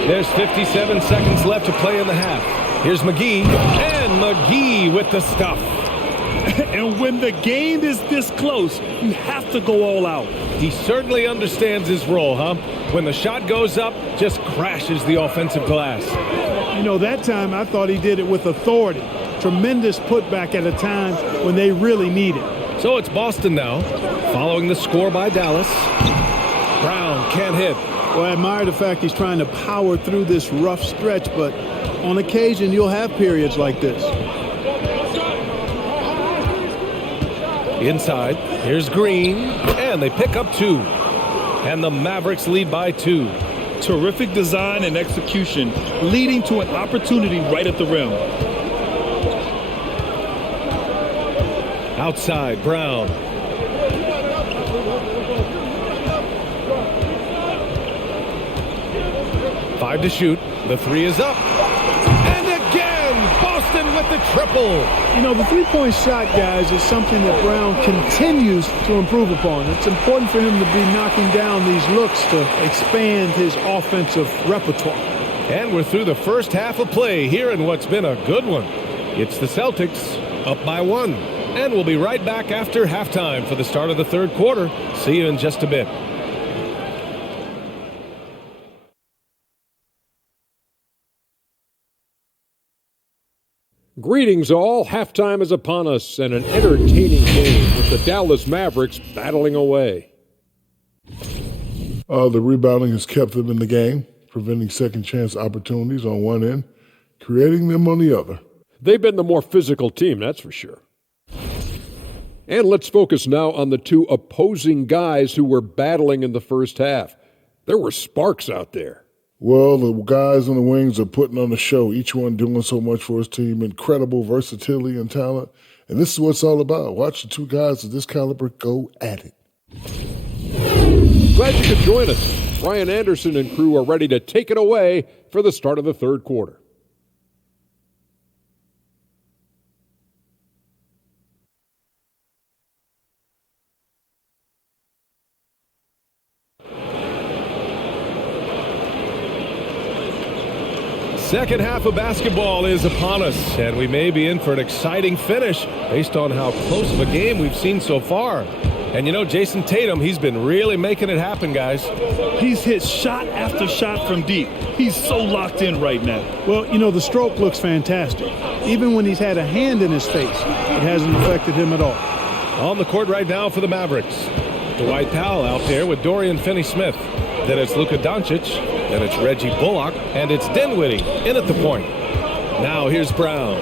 There's 57 seconds left to play in the half. Here's McGee. And McGee with the stuff. And when the game is this close, you have to go all out. He certainly understands his role, huh? When the shot goes up, just crashes the offensive glass. You know, that time I thought he did it with authority. Tremendous putback at a time when they really need it. So it's Boston now, following the score by Dallas. Brown can't hit. Well, I admire the fact he's trying to power through this rough stretch, but on occasion you'll have periods like this. Inside, here's Green, and they pick up 2. And the Mavericks lead by 2. Terrific design and execution, leading to an opportunity right at the rim. Outside, Brown. Five to shoot. The 3 is up. And again, Boston with the triple. You know, the three-point shot, guys, is something that Brown continues to improve upon. It's important for him to be knocking down these looks to expand his offensive repertoire. And we're through the first half of play here in what's been a good one. It's the Celtics up by 1. And we'll be right back after halftime for the start of the third quarter. See you in just a bit. Greetings all. Halftime is upon us and an entertaining game with the Dallas Mavericks battling away. The rebounding has kept them in the game, preventing second chance opportunities on one end, creating them on the other. They've been the more physical team, that's for sure. And let's focus now on the 2 opposing guys who were battling in the first half. There were sparks out there. Well, the guys on the wings are putting on a show, each one doing so much for his team, incredible versatility and talent. And this is what it's all about. Watch the 2 guys of this caliber go at it. Glad you could join us. Ryan Anderson and crew are ready to take it away for the start of the third quarter. Second half of basketball is upon us, and we may be in for an exciting finish based on how close of a game we've seen so far. And you know, Jason Tatum, he's been really making it happen, guys. He's hit shot after shot from deep. He's so locked in right now. Well, you know, the stroke looks fantastic. Even when he's had a hand in his face, it hasn't affected him at all. On the court right now for the Mavericks. Dwight Powell out there with Dorian Finney-Smith. Then it's Luka Doncic. Then it's Reggie Bullock. And it's Dinwiddie in at the point. Now here's Brown.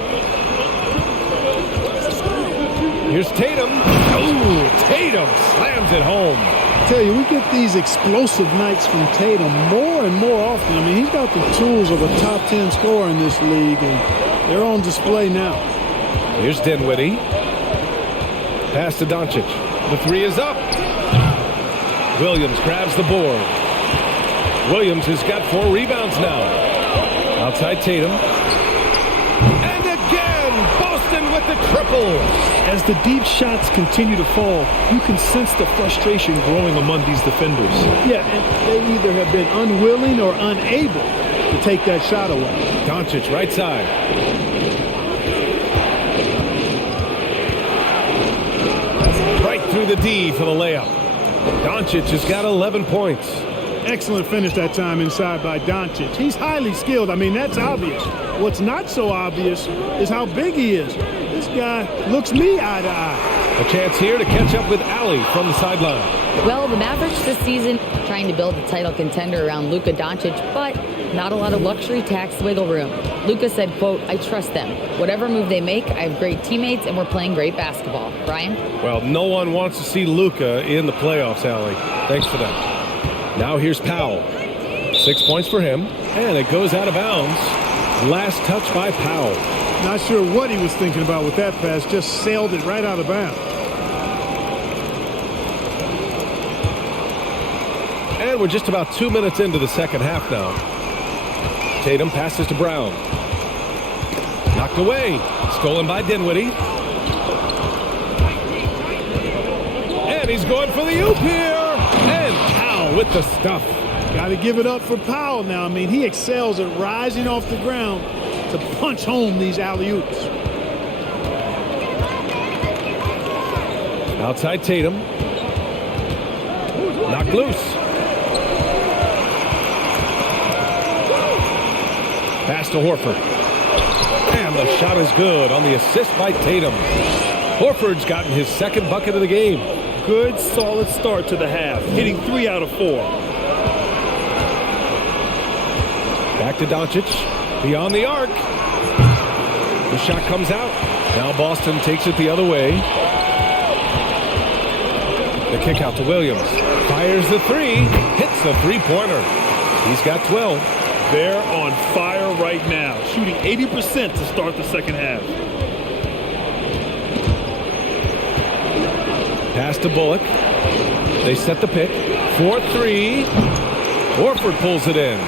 Here's Tatum. Ooh, Tatum slams it home. I tell you, we get these explosive nights from Tatum more and more often. I mean, he's got the tools of a top 10 scorer in this league, and they're on display now. Here's Dinwiddie. Pass to Doncic. The three is up. Williams grabs the board. Williams has got 4 rebounds now. Outside Tatum. And again, Boston with the triple. As the deep shots continue to fall, you can sense the frustration growing among these defenders. Yeah, and they either have been unwilling or unable to take that shot away. Doncic right side. Right through the D for the layup. Doncic has got 11 points. Excellent finish that time inside by Doncic. He's highly skilled. I mean, that's obvious. What's not so obvious is how big he is. This guy looks me eye to eye. A chance here to catch up with Allie from the sideline. Well, the Mavericks this season trying to build a title contender around Luka Doncic, but not a lot of luxury tax wiggle room. Luka said, quote, "I trust them. Whatever move they make, I have great teammates and we're playing great basketball." Brian? Well, no one wants to see Luka in the playoffs, Allie. Thanks for that. Now here's Powell. 6 points for him, and it goes out of bounds. Last touch by Powell. Not sure what he was thinking about with that pass. Just sailed it right out of bounds. And we're just about 2 minutes into the second half now. Tatum passes to Brown. Knocked away. Stolen by Dinwiddie. And he's going for the oop here. And Powell with the stuff. Got to give it up for Powell now. I mean, he excels at rising off the ground to punch home these alley-oops. Outside Tatum. Knocked loose. Pass to Horford. And the shot is good on the assist by Tatum. Horford's gotten his second bucket of the game. Good, solid start to the half, hitting 3 out of 4. Back to Doncic. Beyond the arc. The shot comes out. Now Boston takes it the other way. The kick out to Williams. Fires the three. Hits the three-pointer. He's got 12. They're on fire right now, shooting 80% to start the second half. Pass to Bullock. They set the pick. 4-3. Horford pulls it in.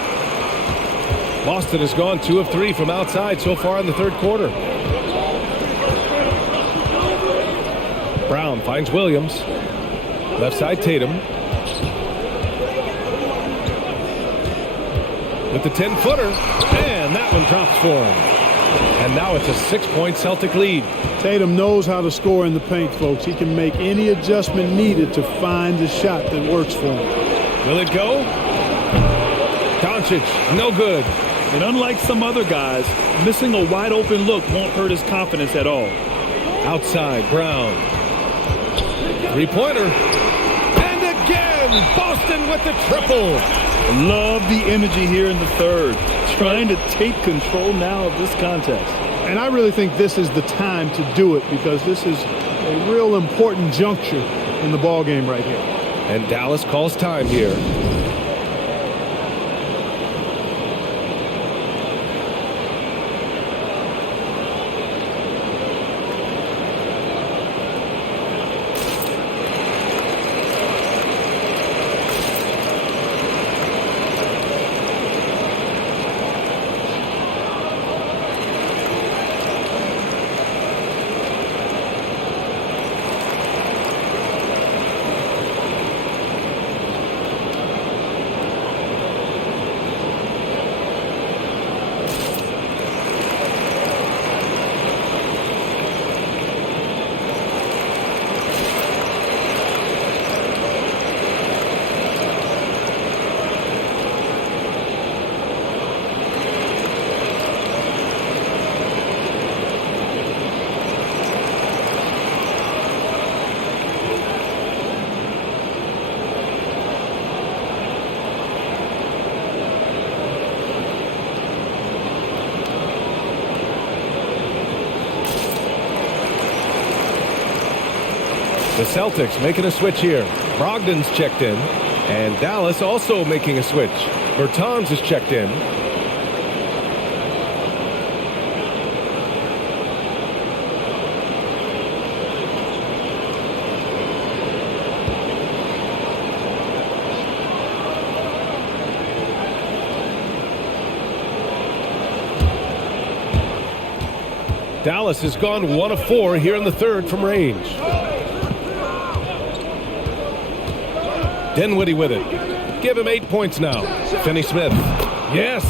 Boston has gone 2 of 3 from outside so far in the third quarter. Brown finds Williams. Left side Tatum. With the 10-footer. And that one drops for him. And now it's a 6-point Celtic lead. Tatum knows how to score in the paint, folks. He can make any adjustment needed to find the shot that works for him. Will it go? Doncic, no good. And unlike some other guys, missing a wide open look won't hurt his confidence at all. Outside, Brown. Three-pointer. And again, Boston with the triple. Love the energy here in the third. Trying to take control now of this contest. And I really think this is the time to do it because this is a real important juncture in the ballgame right here. And Dallas calls time here. The Celtics making a switch here. Brogdon's checked in. And Dallas also making a switch. Bertans is checked in. Dallas has gone 1 of 4 here in the third from range. Dinwiddie with it. Give him 8 points now. Finney-Smith. Yes.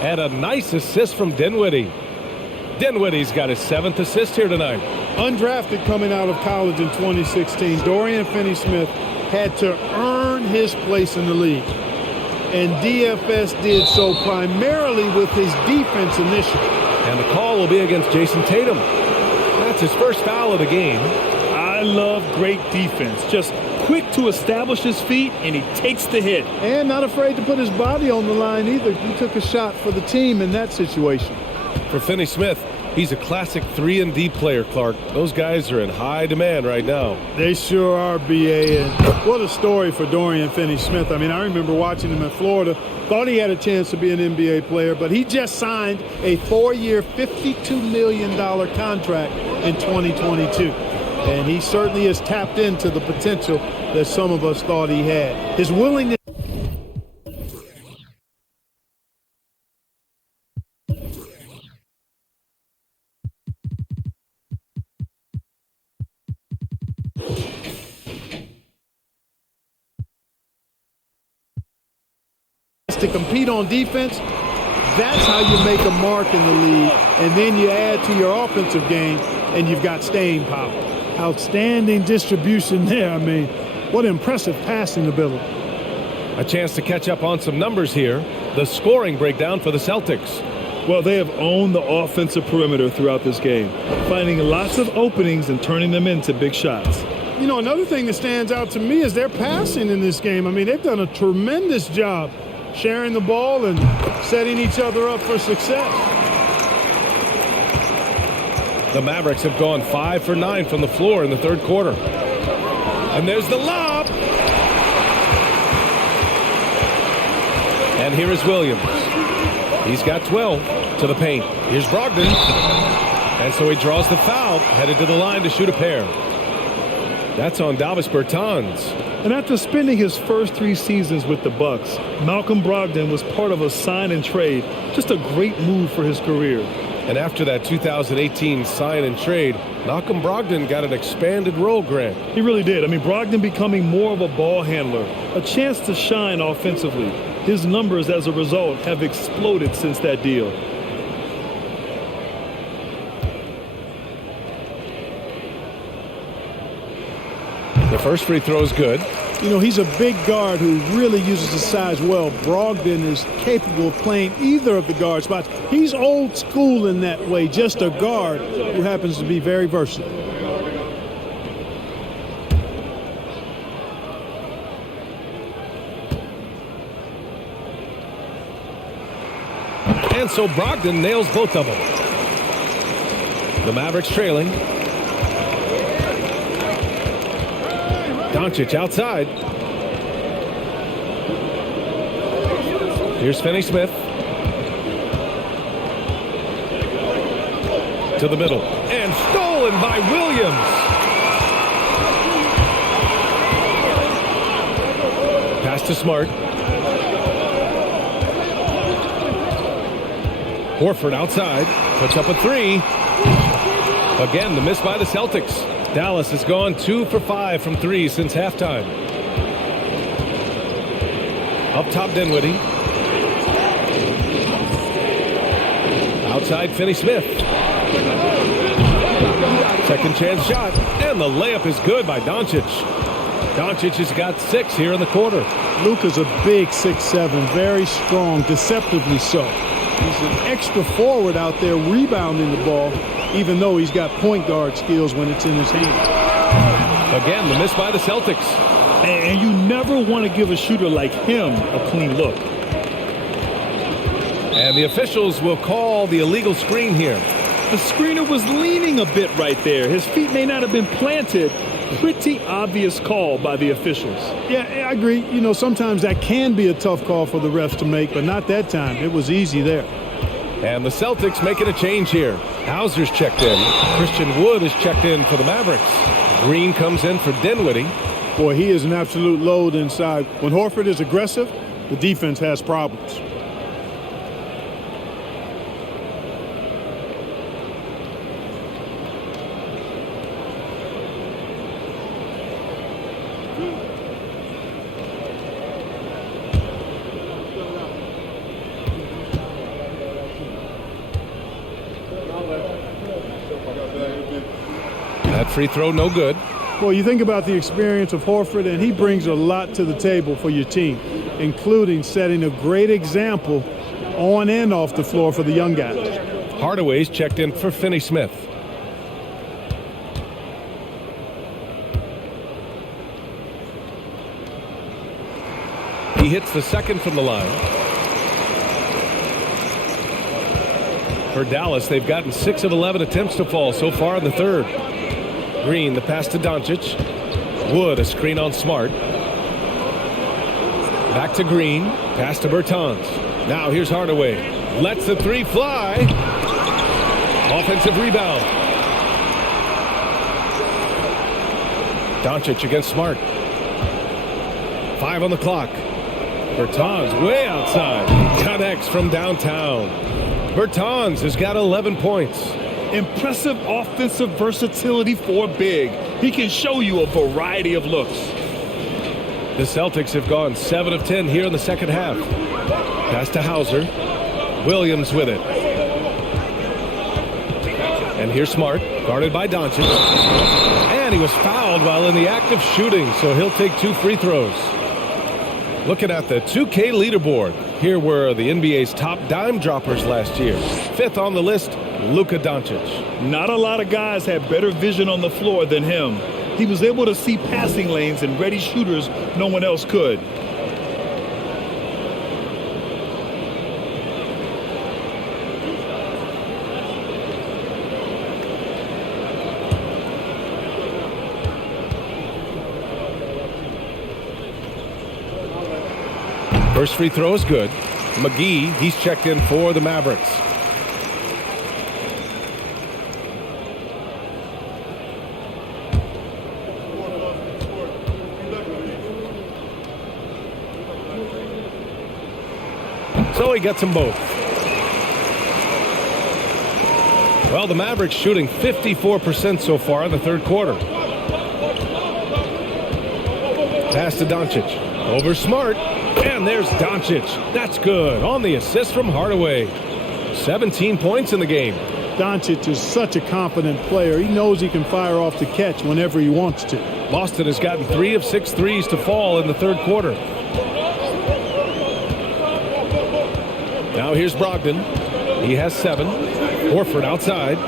And a nice assist from Dinwiddie. Dinwiddie's got his 7th assist here tonight. Undrafted coming out of college in 2016, Dorian Finney-Smith had to earn his place in the league. And DFS did so primarily with his defense initiative. And the call will be against Jason Tatum. That's his first foul of the game. I love great defense. Just quick to establish his feet, and he takes the hit. And not afraid to put his body on the line either. He took a shot for the team in that situation. For Finney-Smith, he's a classic 3-and-D player, Clark. Those guys are in high demand right now. They sure are, B.A. And what a story for Dorian Finney-Smith. I mean, I remember watching him in Florida. Thought he had a chance to be an NBA player, but he just signed a 4-year, $52 million contract in 2022. And he certainly has tapped into the potential that some of us thought he had. His willingness to compete on defense, that's how you make a mark in the league. And then you add to your offensive game, and you've got staying power. Outstanding distribution there. I mean, what impressive passing ability. A chance to catch up on some numbers here. The scoring breakdown for the Celtics. Well, they have owned the offensive perimeter throughout this game, finding lots of openings and turning them into big shots. You know, another thing that stands out to me is their passing in this game. I mean, they've done a tremendous job sharing the ball and setting each other up for success. The Mavericks have gone 5 for 9 from the floor in the third quarter. And there's the lob. And here is Williams. He's got 12 to the paint. Here's Brogdon. And so he draws the foul, headed to the line to shoot a pair. That's on Davis Bertans. And after spending his first 3 seasons with the Bucks, Malcolm Brogdon was part of a sign and trade. Just a great move for his career. And after that 2018 sign and trade, Malcolm Brogdon got an expanded role, Grant. He really did. I mean, Brogdon becoming more of a ball handler, a chance to shine offensively. His numbers as a result have exploded since that deal. The first free throw is good. You know, he's a big guard who really uses his size well. Brogdon is capable of playing either of the guard spots. He's old school in that way, just a guard who happens to be very versatile. And so Brogdon nails both of them. The Mavericks trailing. Doncic outside. Here's Finney-Smith. To the middle. And stolen by Williams. Pass to Smart. Horford outside. Puts up a 3. Again, the miss by the Celtics. Dallas has gone 2 for 5 from 3 since halftime. Up top, Dinwiddie. Outside, Finney-Smith. Second chance shot. And the layup is good by Doncic. Doncic has got 6 here in the quarter. Luka's a big 6'7", very strong, deceptively so. He's an extra forward out there rebounding the ball, even though he's got point guard skills when it's in his hand. Again, the miss by the Celtics. And you never want to give a shooter like him a clean look. And the officials will call the illegal screen here. The screener was leaning a bit right there. His feet may not have been planted, Pretty obvious call by the officials. Yeah, I agree. You know, sometimes that can be a tough call for the refs to make, but not that time. It was easy there. And the Celtics making a change here. Hauser's checked in. Christian Wood is checked in for the Mavericks. Green comes in for Dinwiddie. Boy, he is an absolute load inside. When Horford is aggressive, the defense has problems. That free throw no good. Well, you think about the experience of Horford, and he brings a lot to the table for your team, including setting a great example on and off the floor for the young guys. Hardaway's checked in for Finney-Smith. He hits the second from the line. For Dallas, they've gotten 6 of 11 attempts to fall so far in the third. Green, the pass to Doncic. Wood, a screen on Smart. Back to Green. Pass to Bertans. Now here's Hardaway. Lets the three fly. Offensive rebound. Doncic against Smart. 5 on the clock. Bertans way outside. Connects from downtown. Bertans has got 11 points. Impressive offensive versatility for big. He can show you a variety of looks. The Celtics have gone 7 of 10 here in the second half. Pass to Hauser. Williams with it. And here's Smart, guarded by Doncic. And he was fouled while in the act of shooting, so he'll take 2 free throws. Looking at the 2K leaderboard. Here were the NBA's top dime droppers last year. 5th on the list, Luka Doncic. Not a lot of guys had better vision on the floor than him. He was able to see passing lanes and ready shooters no one else could. First free throw is good. McGee, he's checked in for the Mavericks. So he gets them both. Well, the Mavericks shooting 54% so far in the third quarter. Pass to Doncic. Over Smart. And there's Doncic. That's good. On the assist from Hardaway. 17 points in the game. Doncic is such a confident player. He knows he can fire off the catch whenever he wants to. Boston has gotten 3 of 6 threes to fall in the third quarter. Now here's Brogdon. He has 7. Horford outside.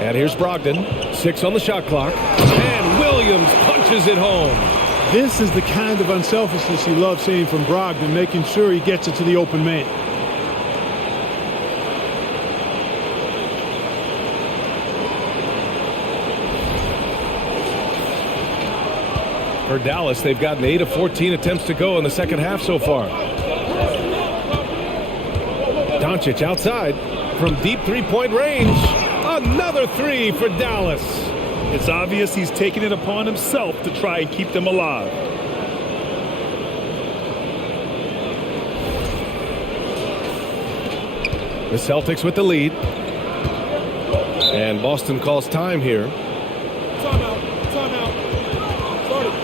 And here's Brogdon. 6 on the shot clock. And Williams punches it home. This is the kind of unselfishness you love seeing from Brogdon, making sure he gets it to the open man. For Dallas, they've gotten 8 of 14 attempts to go in the second half so far. Doncic outside from deep three-point range. Another 3 for Dallas. It's obvious he's taking it upon himself to try and keep them alive. The Celtics with the lead. And Boston calls time here. Timeout. Start it.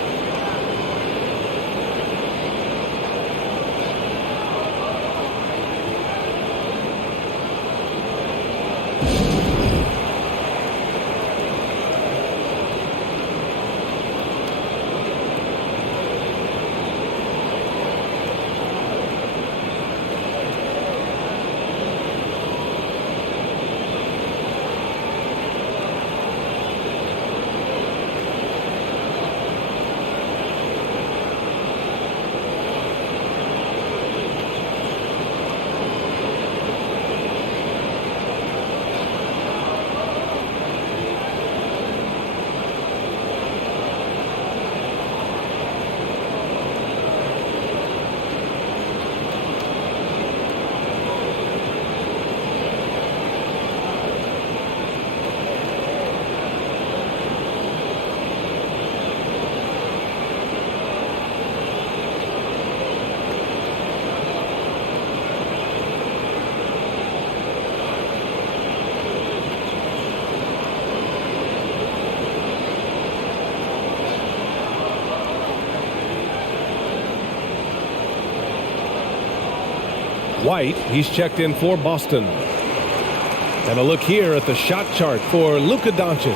White, he's checked in for Boston. And a look here at the shot chart for Luka Doncic.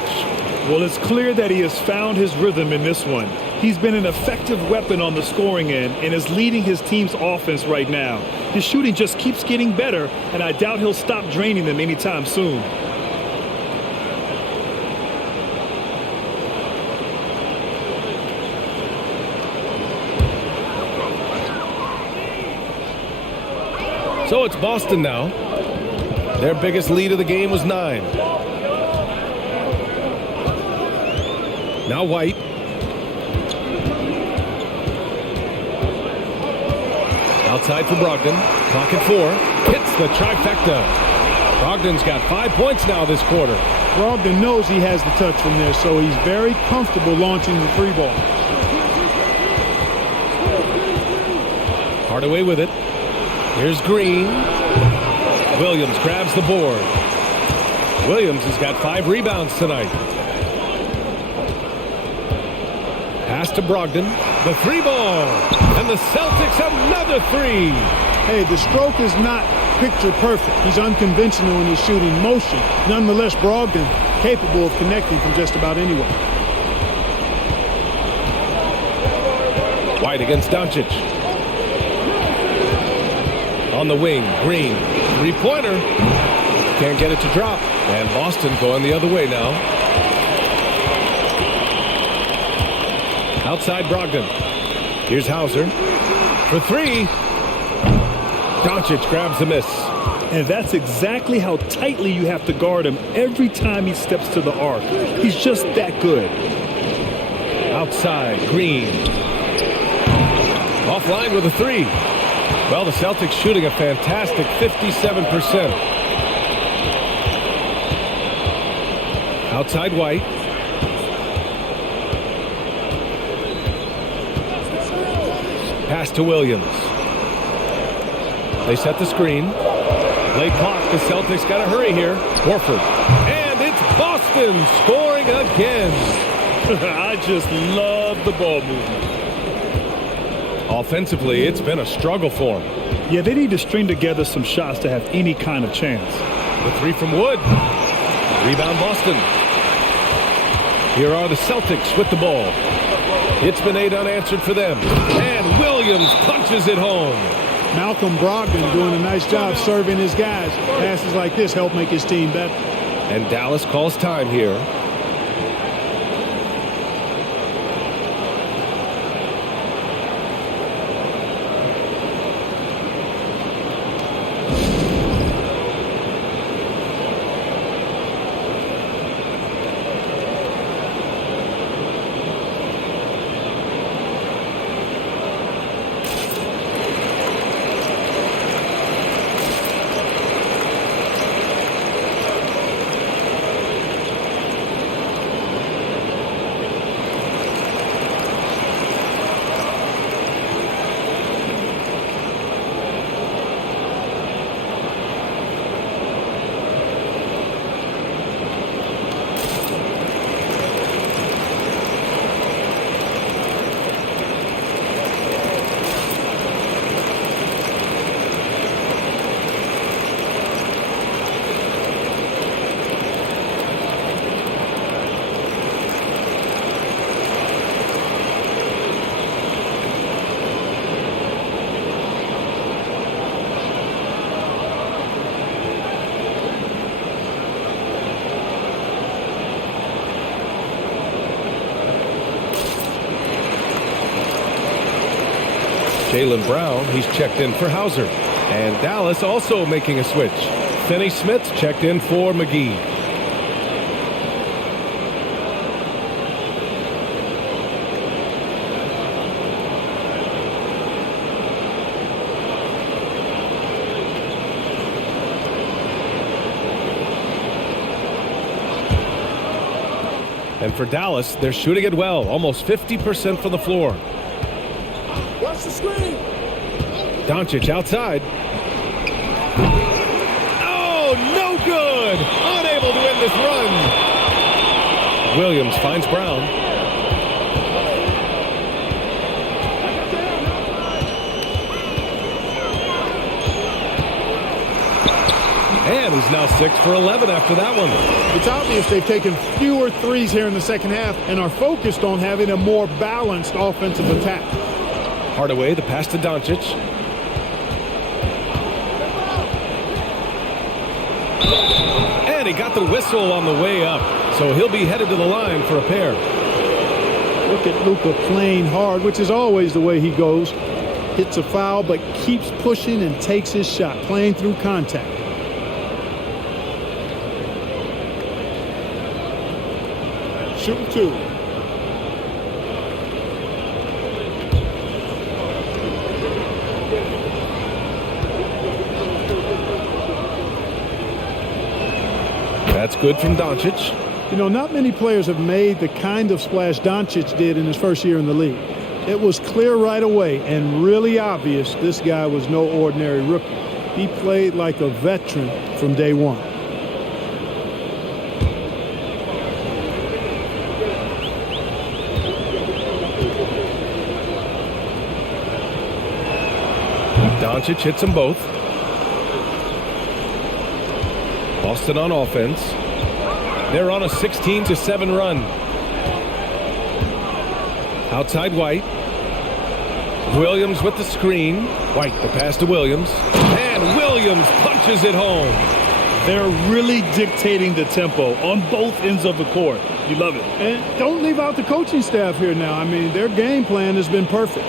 Well, it's clear that he has found his rhythm in this one. He's been an effective weapon on the scoring end and is leading his team's offense right now. His shooting just keeps getting better, and I doubt he'll stop draining them anytime soon. So it's Boston now. Their biggest lead of the game was 9. Now White. Outside for Brogdon. Clock at 4. Hits the trifecta. Brogdon's got 5 points now this quarter. Brogdon knows he has the touch from there, so he's very comfortable launching the 3 ball. Hardaway with it. Here's Green. Williams grabs the board. Williams has got 5 rebounds tonight. Pass to Brogdon. The 3 ball. And the Celtics another 3. Hey, the stroke is not picture perfect. He's unconventional in his shooting motion. Nonetheless, Brogdon capable of connecting from just about anywhere. White against Doncic. On the wing, Green. 3-pointer. Can't get it to drop. And Boston going the other way now. Outside Brogdon. Here's Hauser. For 3. Doncic grabs the miss. And that's exactly how tightly you have to guard him every time he steps to the arc. He's just that good. Outside, Green. Offline with a 3. Well, the Celtics shooting a fantastic 57%. Outside White. Pass to Williams. They set the screen. Late clock. The Celtics got to hurry here. Horford. And it's Boston scoring again. I just love the ball movement. Offensively, it's been a struggle for them. Yeah, they need to string together some shots to have any kind of chance. The 3 from Wood. Rebound Boston. Here are the Celtics with the ball. It's been 8 unanswered for them. And Williams punches it home. Malcolm Brogdon doing a nice job serving his guys. Passes like this help make his team better. And Dallas calls time here. Jaylen Brown, he's checked in for Hauser. And Dallas also making a switch. Finney-Smith checked in for McGee. And for Dallas, they're shooting it well, almost 50% from the floor. Watch the screen. Doncic outside. Oh, no good! Unable to win this run. Williams finds Brown. he's now 6 for 11 after that one. It's obvious they've taken fewer threes here in the second half and are focused on having a more balanced offensive attack. Hardaway, the pass to Doncic. And he got the whistle on the way up, so he'll be headed to the line for a pair. Look at Luka playing hard, which is always the way he goes. Hits a foul, but keeps pushing and takes his shot, playing through contact. Shooting 2. That's good from Doncic. You know, not many players have made the kind of splash Doncic did in his first year in the league. It was clear right away and really obvious this guy was no ordinary rookie. He played like a veteran from day one. Doncic hits them both. Boston on offense. They're on a 16-7 run. Outside White. Williams with the screen. White the pass to Williams. And Williams punches it home. They're really dictating the tempo on both ends of the court. You love it. And don't leave out the coaching staff here now. I mean, their game plan has been perfect.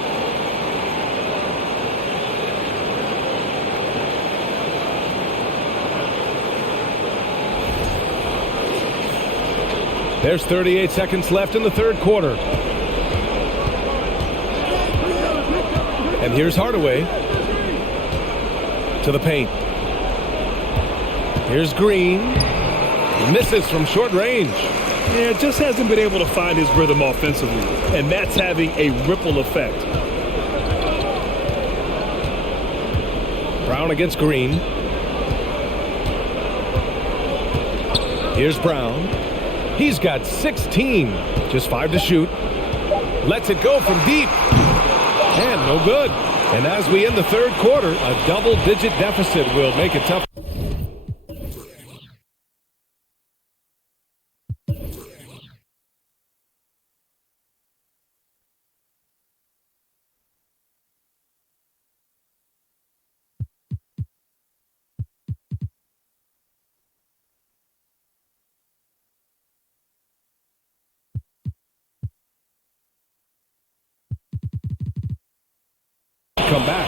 There's 38 seconds left in the third quarter. And here's Hardaway to the paint. Here's Green. He misses from short range. Yeah, just hasn't been able to find his rhythm offensively, and that's having a ripple effect. Brown against Green. Here's Brown. He's got 16. Just 5 to shoot. Lets it go from deep. And no good. And as we end the third quarter, a double-digit deficit will make it tough. Come back.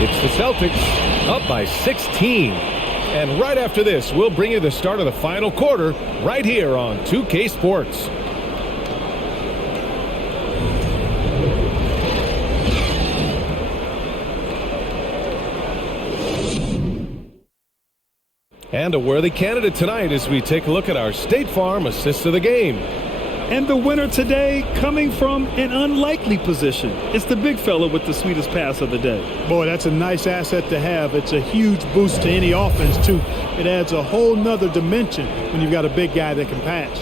It's the Celtics up by 16. And right after this, we'll bring you the start of the final quarter right here on 2K Sports. And a worthy candidate tonight as we take a look at our State Farm Assist of the Game. And the winner today coming from an unlikely position. It's the big fella with the sweetest pass of the day. Boy, that's a nice asset to have. It's a huge boost to any offense, too. It adds a whole nother dimension when you've got a big guy that can pass.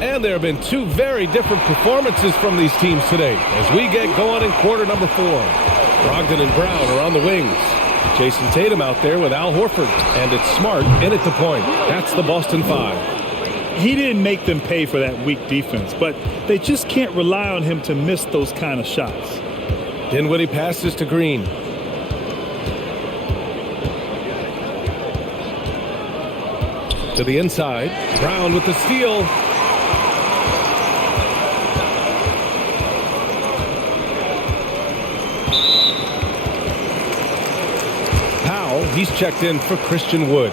And there have been two very different performances from these teams today as we get going in quarter number 4. Brogdon and Brown are on the wings. Jason Tatum out there with Al Horford. And it's Smart in at the point. That's the Boston 5. He didn't make them pay for that weak defense, but they just can't rely on him to miss those kind of shots. Dinwiddie passes to Green. To the inside. Brown with the steal. Powell, he's checked in for Christian Wood.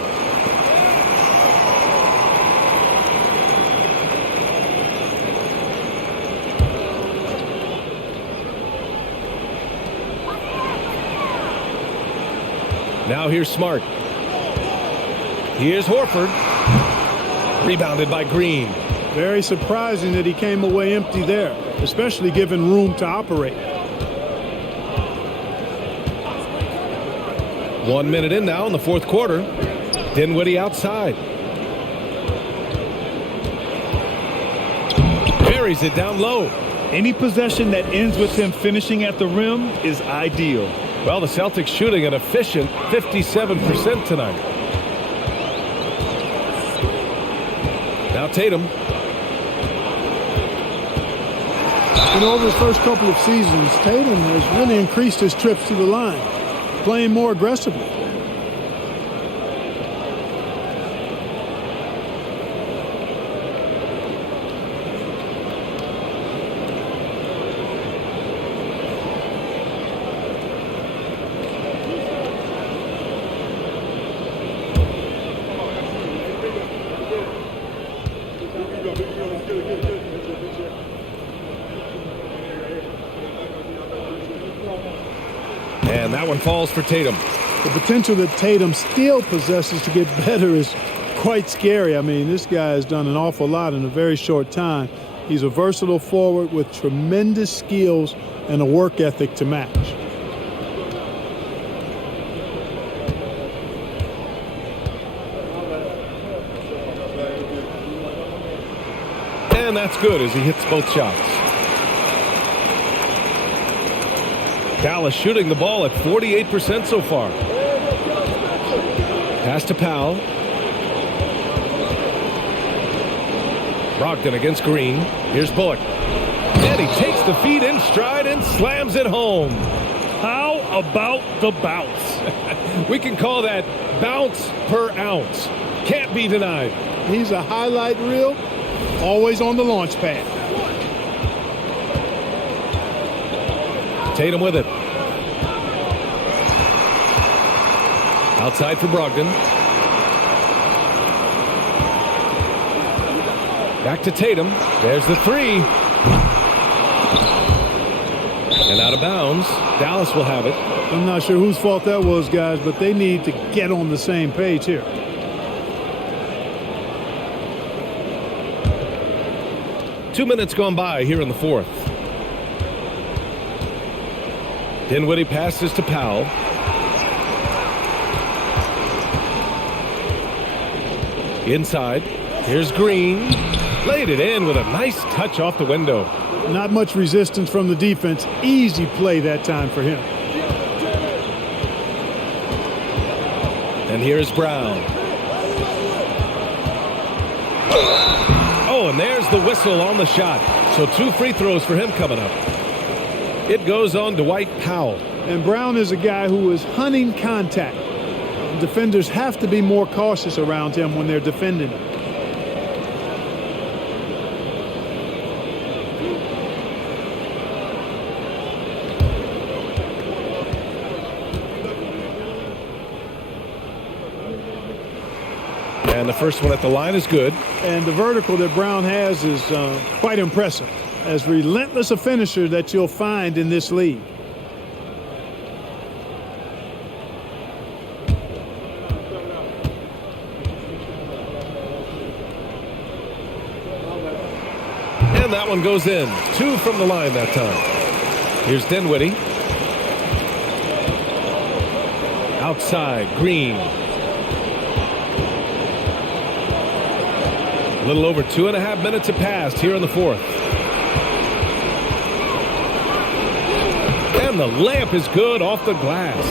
Now here's Smart. Here's Horford. Rebounded by Green. Very surprising that he came away empty there, especially given room to operate. 1 minute in now in the fourth quarter. Dinwiddie outside. Buries it down low. Any possession that ends with him finishing at the rim is ideal. Well, the Celtics shooting an efficient 57% tonight. Now Tatum. Over his first couple of seasons, Tatum has really increased his trips to the line, playing more aggressively. And that one falls for Tatum. The potential that Tatum still possesses to get better is quite scary. I mean, this guy has done an awful lot in a very short time. He's a versatile forward with tremendous skills and a work ethic to match. And that's good as he hits both shots. Dallas shooting the ball at 48% so far. Pass to Powell. Brogdon against Green. Here's Bullock. And he takes the feed in stride and slams it home. How about the bounce? We can call that bounce per ounce. Can't be denied. He's a highlight reel, always on the launch pad. Tatum with it. Outside for Brogdon. Back to Tatum. There's the three. And out of bounds. Dallas will have it. I'm not sure whose fault that was, guys, but they need to get on the same page here. Two minutes gone by here in the fourth. Dinwiddie passes to Powell. Inside. Here's Green. Laid it in with a nice touch off the window. Not much resistance from the defense. Easy play that time for him. And here's Brown. Oh, and there's the whistle on the shot. So 2 free throws for him coming up. It goes on Dwight Powell. And Brown is a guy who is hunting contact. Defenders have to be more cautious around him when they're defending him. And the first one at the line is good. And the vertical that Brown has is quite impressive. As relentless a finisher that you'll find in this league. And that one goes in. 2 from the line that time. Here's Dinwiddie. Outside, Green. A little over 2.5 minutes have passed here in the fourth. And the layup is good off the glass.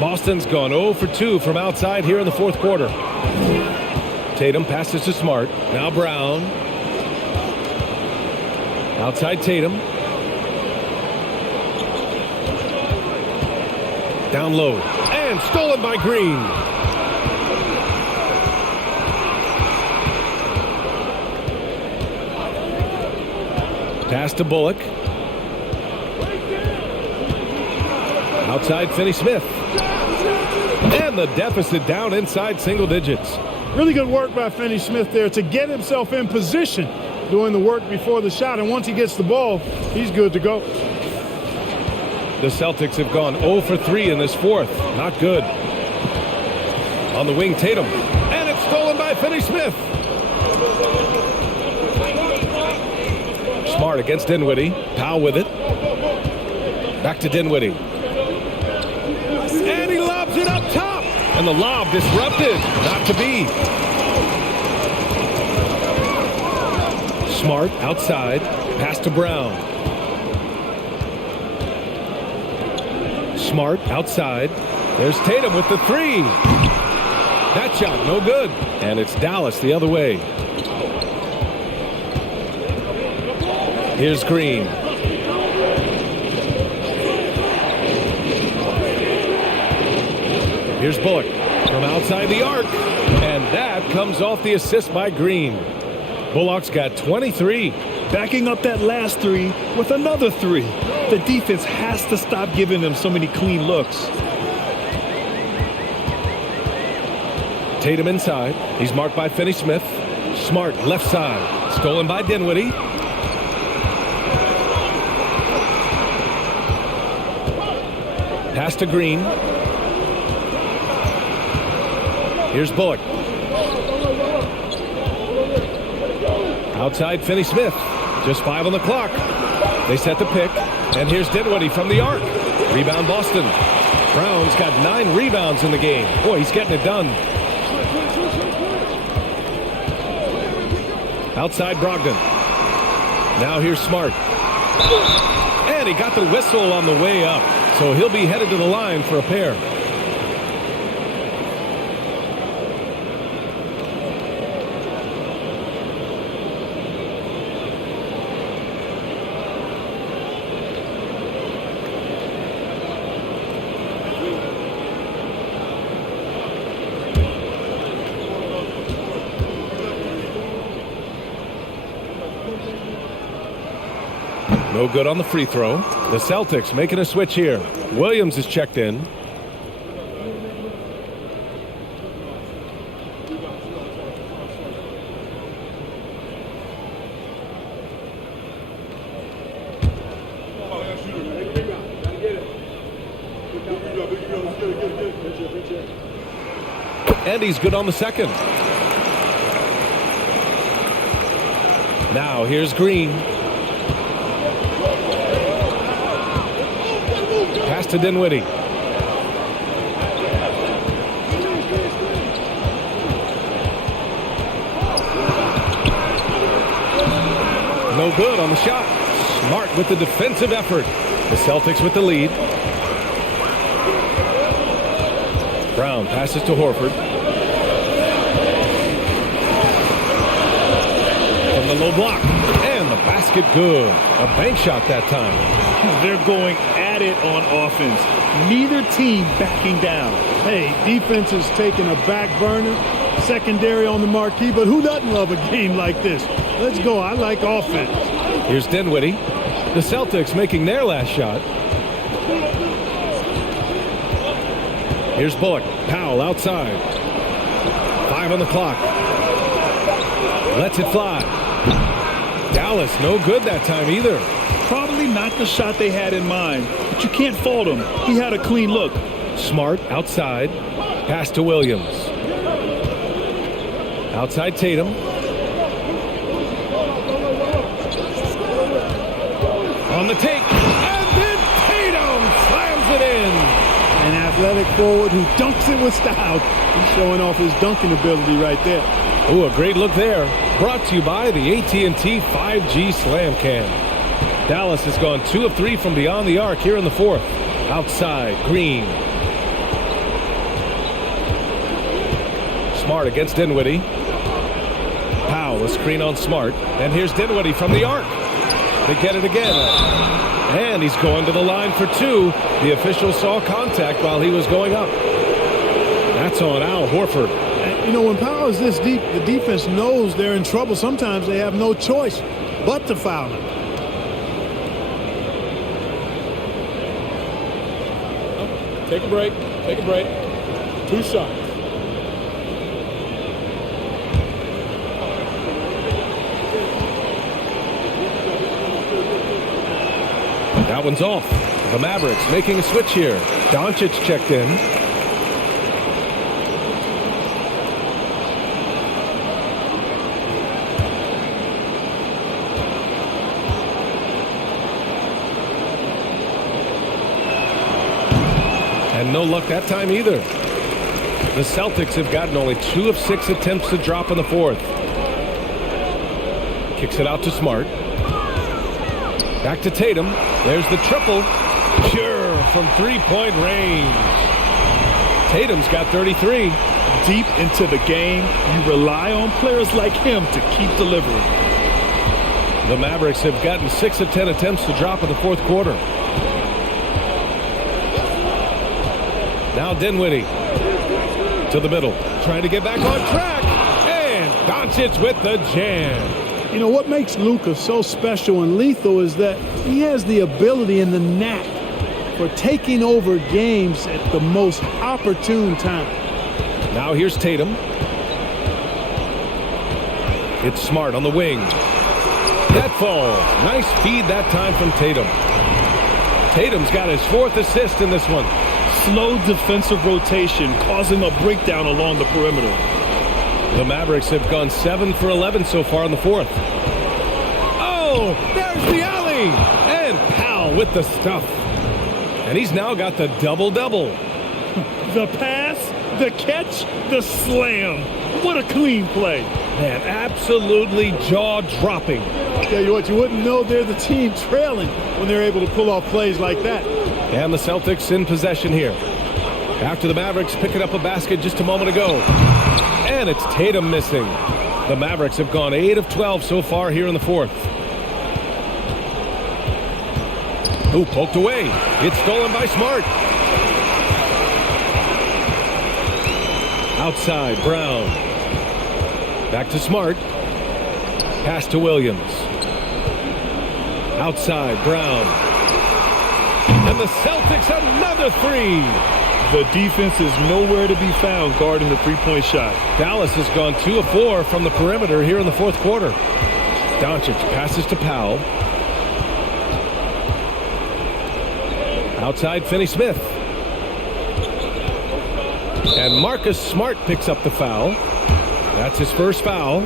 Boston's gone 0 for 2 from outside here in the fourth quarter. Tatum passes to Smart. Now Brown. Outside Tatum. Down low. And stolen by Green. Pass to Bullock. Outside Finney-Smith. And the deficit down inside single digits. Really good work by Finney-Smith there to get himself in position doing the work before the shot. And once he gets the ball, he's good to go. The Celtics have gone 0 for 3 in this fourth. Not good. On the wing, Tatum. And it's stolen by Finney-Smith. Smart against Dinwiddie. Powell with it. Back to Dinwiddie. And he lobs it up top. And the lob disrupted. Not to be. Smart outside. Pass to Brown. Smart outside. There's Tatum with the three. That shot no good. And it's Dallas the other way. Here's Green. Here's Bullock from outside the arc. And that comes off the assist by Green. Bullock's got 23. Backing up that last three with another three. The defense has to stop giving them so many clean looks. Tatum inside. He's marked by Finney-Smith. Smart left side. Stolen by Dinwiddie. Pass to Green. Here's Bullock. Outside Finney-Smith. Just 5 on the clock. They set the pick. And here's Dinwiddie from the arc. Rebound Boston. Brown's got 9 rebounds in the game. Boy, he's getting it done. Outside Brogdon. Now here's Smart. And he got the whistle on the way up. So he'll be headed to the line for a pair. No good on the free throw. The Celtics making a switch here. Williams is checked in. And he's good on the second. Now here's Green. Pass to Dinwiddie. No good on the shot. Smart with the defensive effort. The Celtics with the lead. Brown passes to Horford. From the low block. And the basket good. A bank shot that time. They're going at it on offense. Neither team backing down. Hey, defense is taking a back burner. Secondary on the marquee, but who doesn't love a game like this? Let's go. I like offense. Here's Dinwiddie. The Celtics making their last shot. Here's Bullock. Powell outside. 5 on the clock. Lets it fly. Dallas no good that time either. Probably not the shot they had in mind, but you can't fault him. He had a clean look. Smart outside. Pass to Williams. Outside Tatum. On the take. And then Tatum slams it in. An athletic forward who dunks it with style. He's showing off his dunking ability right there. Ooh, a great look there. Brought to you by the AT&T 5G Slam Cam. Dallas has gone 2 of 3 from beyond the arc here in the fourth. Outside, Green. Smart against Dinwiddie. Powell, a screen on Smart. And here's Dinwiddie from the arc. They get it again. And he's going to the line for 2. The official saw contact while he was going up. That's on Al Horford. And, you know, when Powell is this deep, the defense knows they're in trouble. Sometimes they have no choice but to foul him. Take a break. Take a break. 2 shots. That one's off. The Mavericks making a switch here. Doncic checked in. And no luck that time either. The Celtics have gotten only 2 of 6 attempts to drop in the fourth. Kicks it out to Smart. Back to Tatum. There's the triple. Pure from three-point range. Tatum's got 33. Deep into the game, you rely on players like him to keep delivering. The Mavericks have gotten 6 of 10 attempts to drop in the fourth quarter. Now Dinwiddie to the middle, trying to get back on track. And Doncic with the jam. You know, what makes Luka so special and lethal is that he has the ability and the knack for taking over games at the most opportune time. Now here's Tatum. It's Smart on the wing. That falls. Nice feed that time from Tatum. Tatum's got his 4th assist in this one. Slow defensive rotation causing a breakdown along the perimeter. The Mavericks have gone 7 for 11 so far in the fourth. Oh, there's the alley. And Powell with the stuff. And he's now got the double-double. The pass, the catch, the slam. What a clean play. Man, absolutely jaw-dropping. I'll tell you what, you wouldn't know they're the team trailing when they're able to pull off plays like that. And the Celtics in possession here. After the Mavericks picking up a basket just a moment ago. And it's Tatum missing. The Mavericks have gone 8 of 12 so far here in the fourth. Ooh, poked away. It's stolen by Smart. Outside, Brown. Back to Smart. Pass to Williams. Outside, Brown. And the Celtics another three. The defense is nowhere to be found guarding the three-point shot. Dallas has gone 2 of 4 from the perimeter here in the fourth quarter. Doncic passes to Powell. Outside, Finney-Smith. And Marcus Smart picks up the foul. That's his first foul.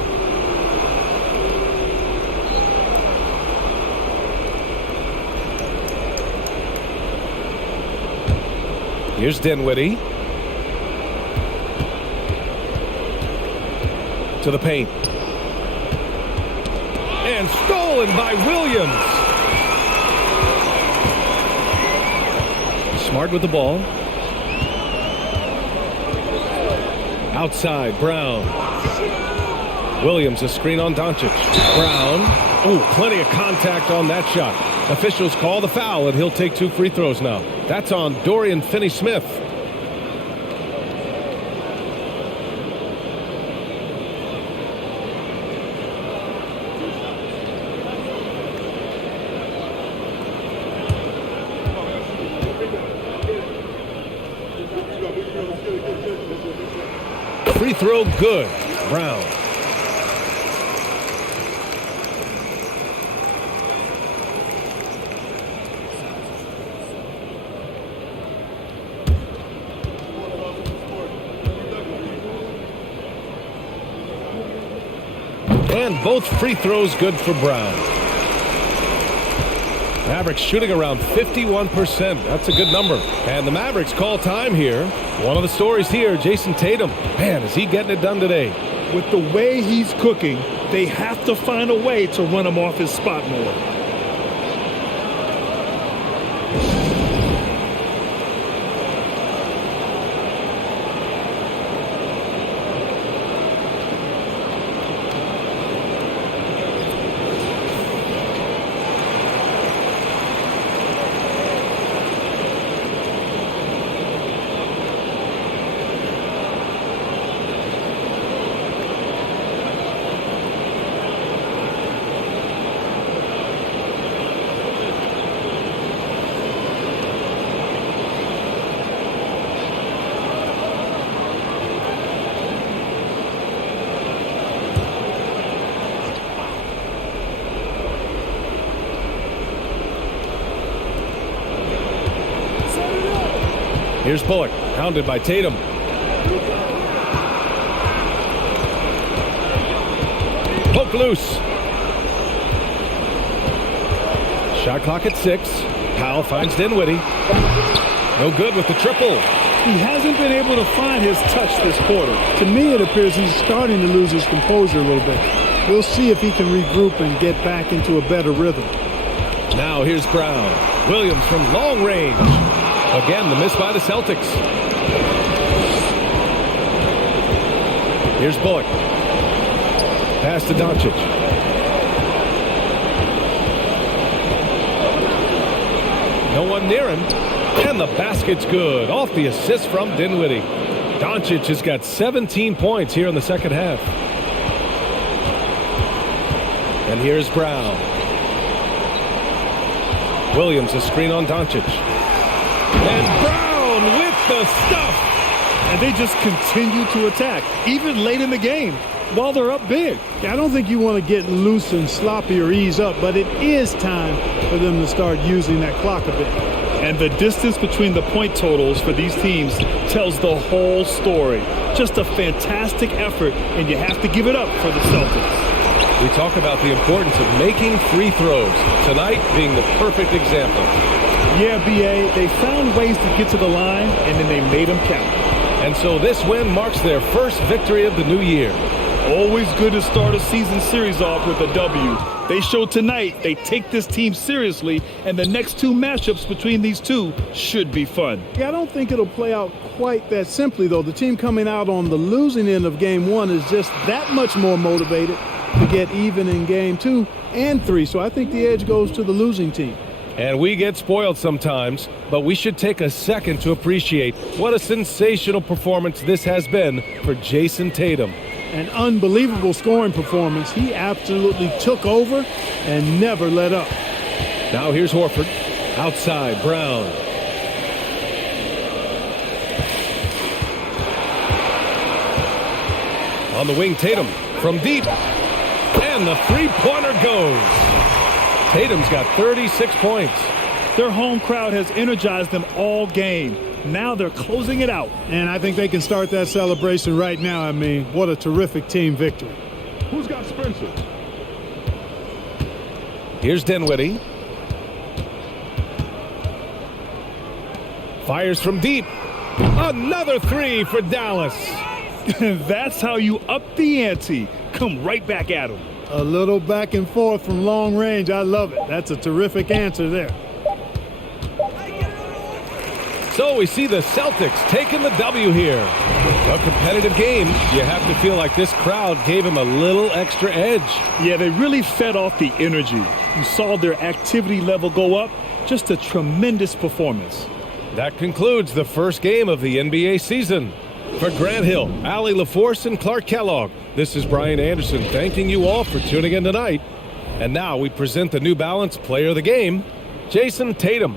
Here's Dinwiddie. To the paint. And stolen by Williams. Smart with the ball. Outside, Brown. Williams, a screen on Doncic. Brown. Oh, plenty of contact on that shot. Officials call the foul, and he'll take 2 free throws now. That's on Dorian Finney-Smith. Free throw good. Brown. And both free throws good for Brown. Mavericks shooting around 51%. That's a good number. And the Mavericks call time here. One of the stories here, Jason Tatum. Man, is he getting it done today. With the way he's cooking, they have to find a way to run him off his spot more. Here's Bullock, pounded by Tatum. Poke loose. Shot clock at 6. Powell finds Dinwiddie. No good with the triple. He hasn't been able to find his touch this quarter. To me, it appears he's starting to lose his composure a little bit. We'll see if he can regroup and get back into a better rhythm. Now here's Brown. Williams from long range. Again, the miss by the Celtics. Here's Bullock. Pass to Doncic. No one near him. And the basket's good. Off the assist from Dinwiddie. Doncic has got 17 points here in the second half. And here's Brown. Williams, a screen on Doncic. And Brown with the stuff. And they just continue to attack, even late in the game, while they're up big. I don't think you want to get loose and sloppy or ease up, but it is time for them to start using that clock a bit. And the distance between the point totals for these teams tells the whole story. Just a fantastic effort, and you have to give it up for the Celtics. We talk about the importance of making free throws. Tonight being the perfect example. Yeah, B.A., they found ways to get to the line, and then they made them count. And so this win marks their first victory of the new year. Always good to start a season series off with a W. They showed tonight they take this team seriously, and the next two matchups between these two should be fun. Yeah, I don't think it'll play out quite that simply, though. The team coming out on the losing end of game one is just that much more motivated to get even in game 2 and 3. So I think the edge goes to the losing team. And we get spoiled sometimes, but we should take a second to appreciate what a sensational performance this has been for Jason Tatum. An unbelievable scoring performance. He absolutely took over and never let up. Now here's Horford. Outside, Brown. On the wing, Tatum from deep. And the three-pointer goes. Tatum's got 36 points. Their home crowd has energized them all game. Now they're closing it out. And I think they can start that celebration right now. I mean, what a terrific team victory. Who's got Spencer? Here's Dinwiddie. Fires from deep. Another three for Dallas. That's how you up the ante. Come right back at them. A little back and forth from long range. I love it. That's a terrific answer there. So we see the Celtics taking the W here. A competitive game. You have to feel like this crowd gave them a little extra edge. Yeah, they really fed off the energy. You saw their activity level go up. Just a tremendous performance. That concludes the first game of the NBA season. For Grant Hill, Allie LaForce, and Clark Kellogg, this is Brian Anderson thanking you all for tuning in tonight. And now we present the New Balance Player of the Game, Jason Tatum.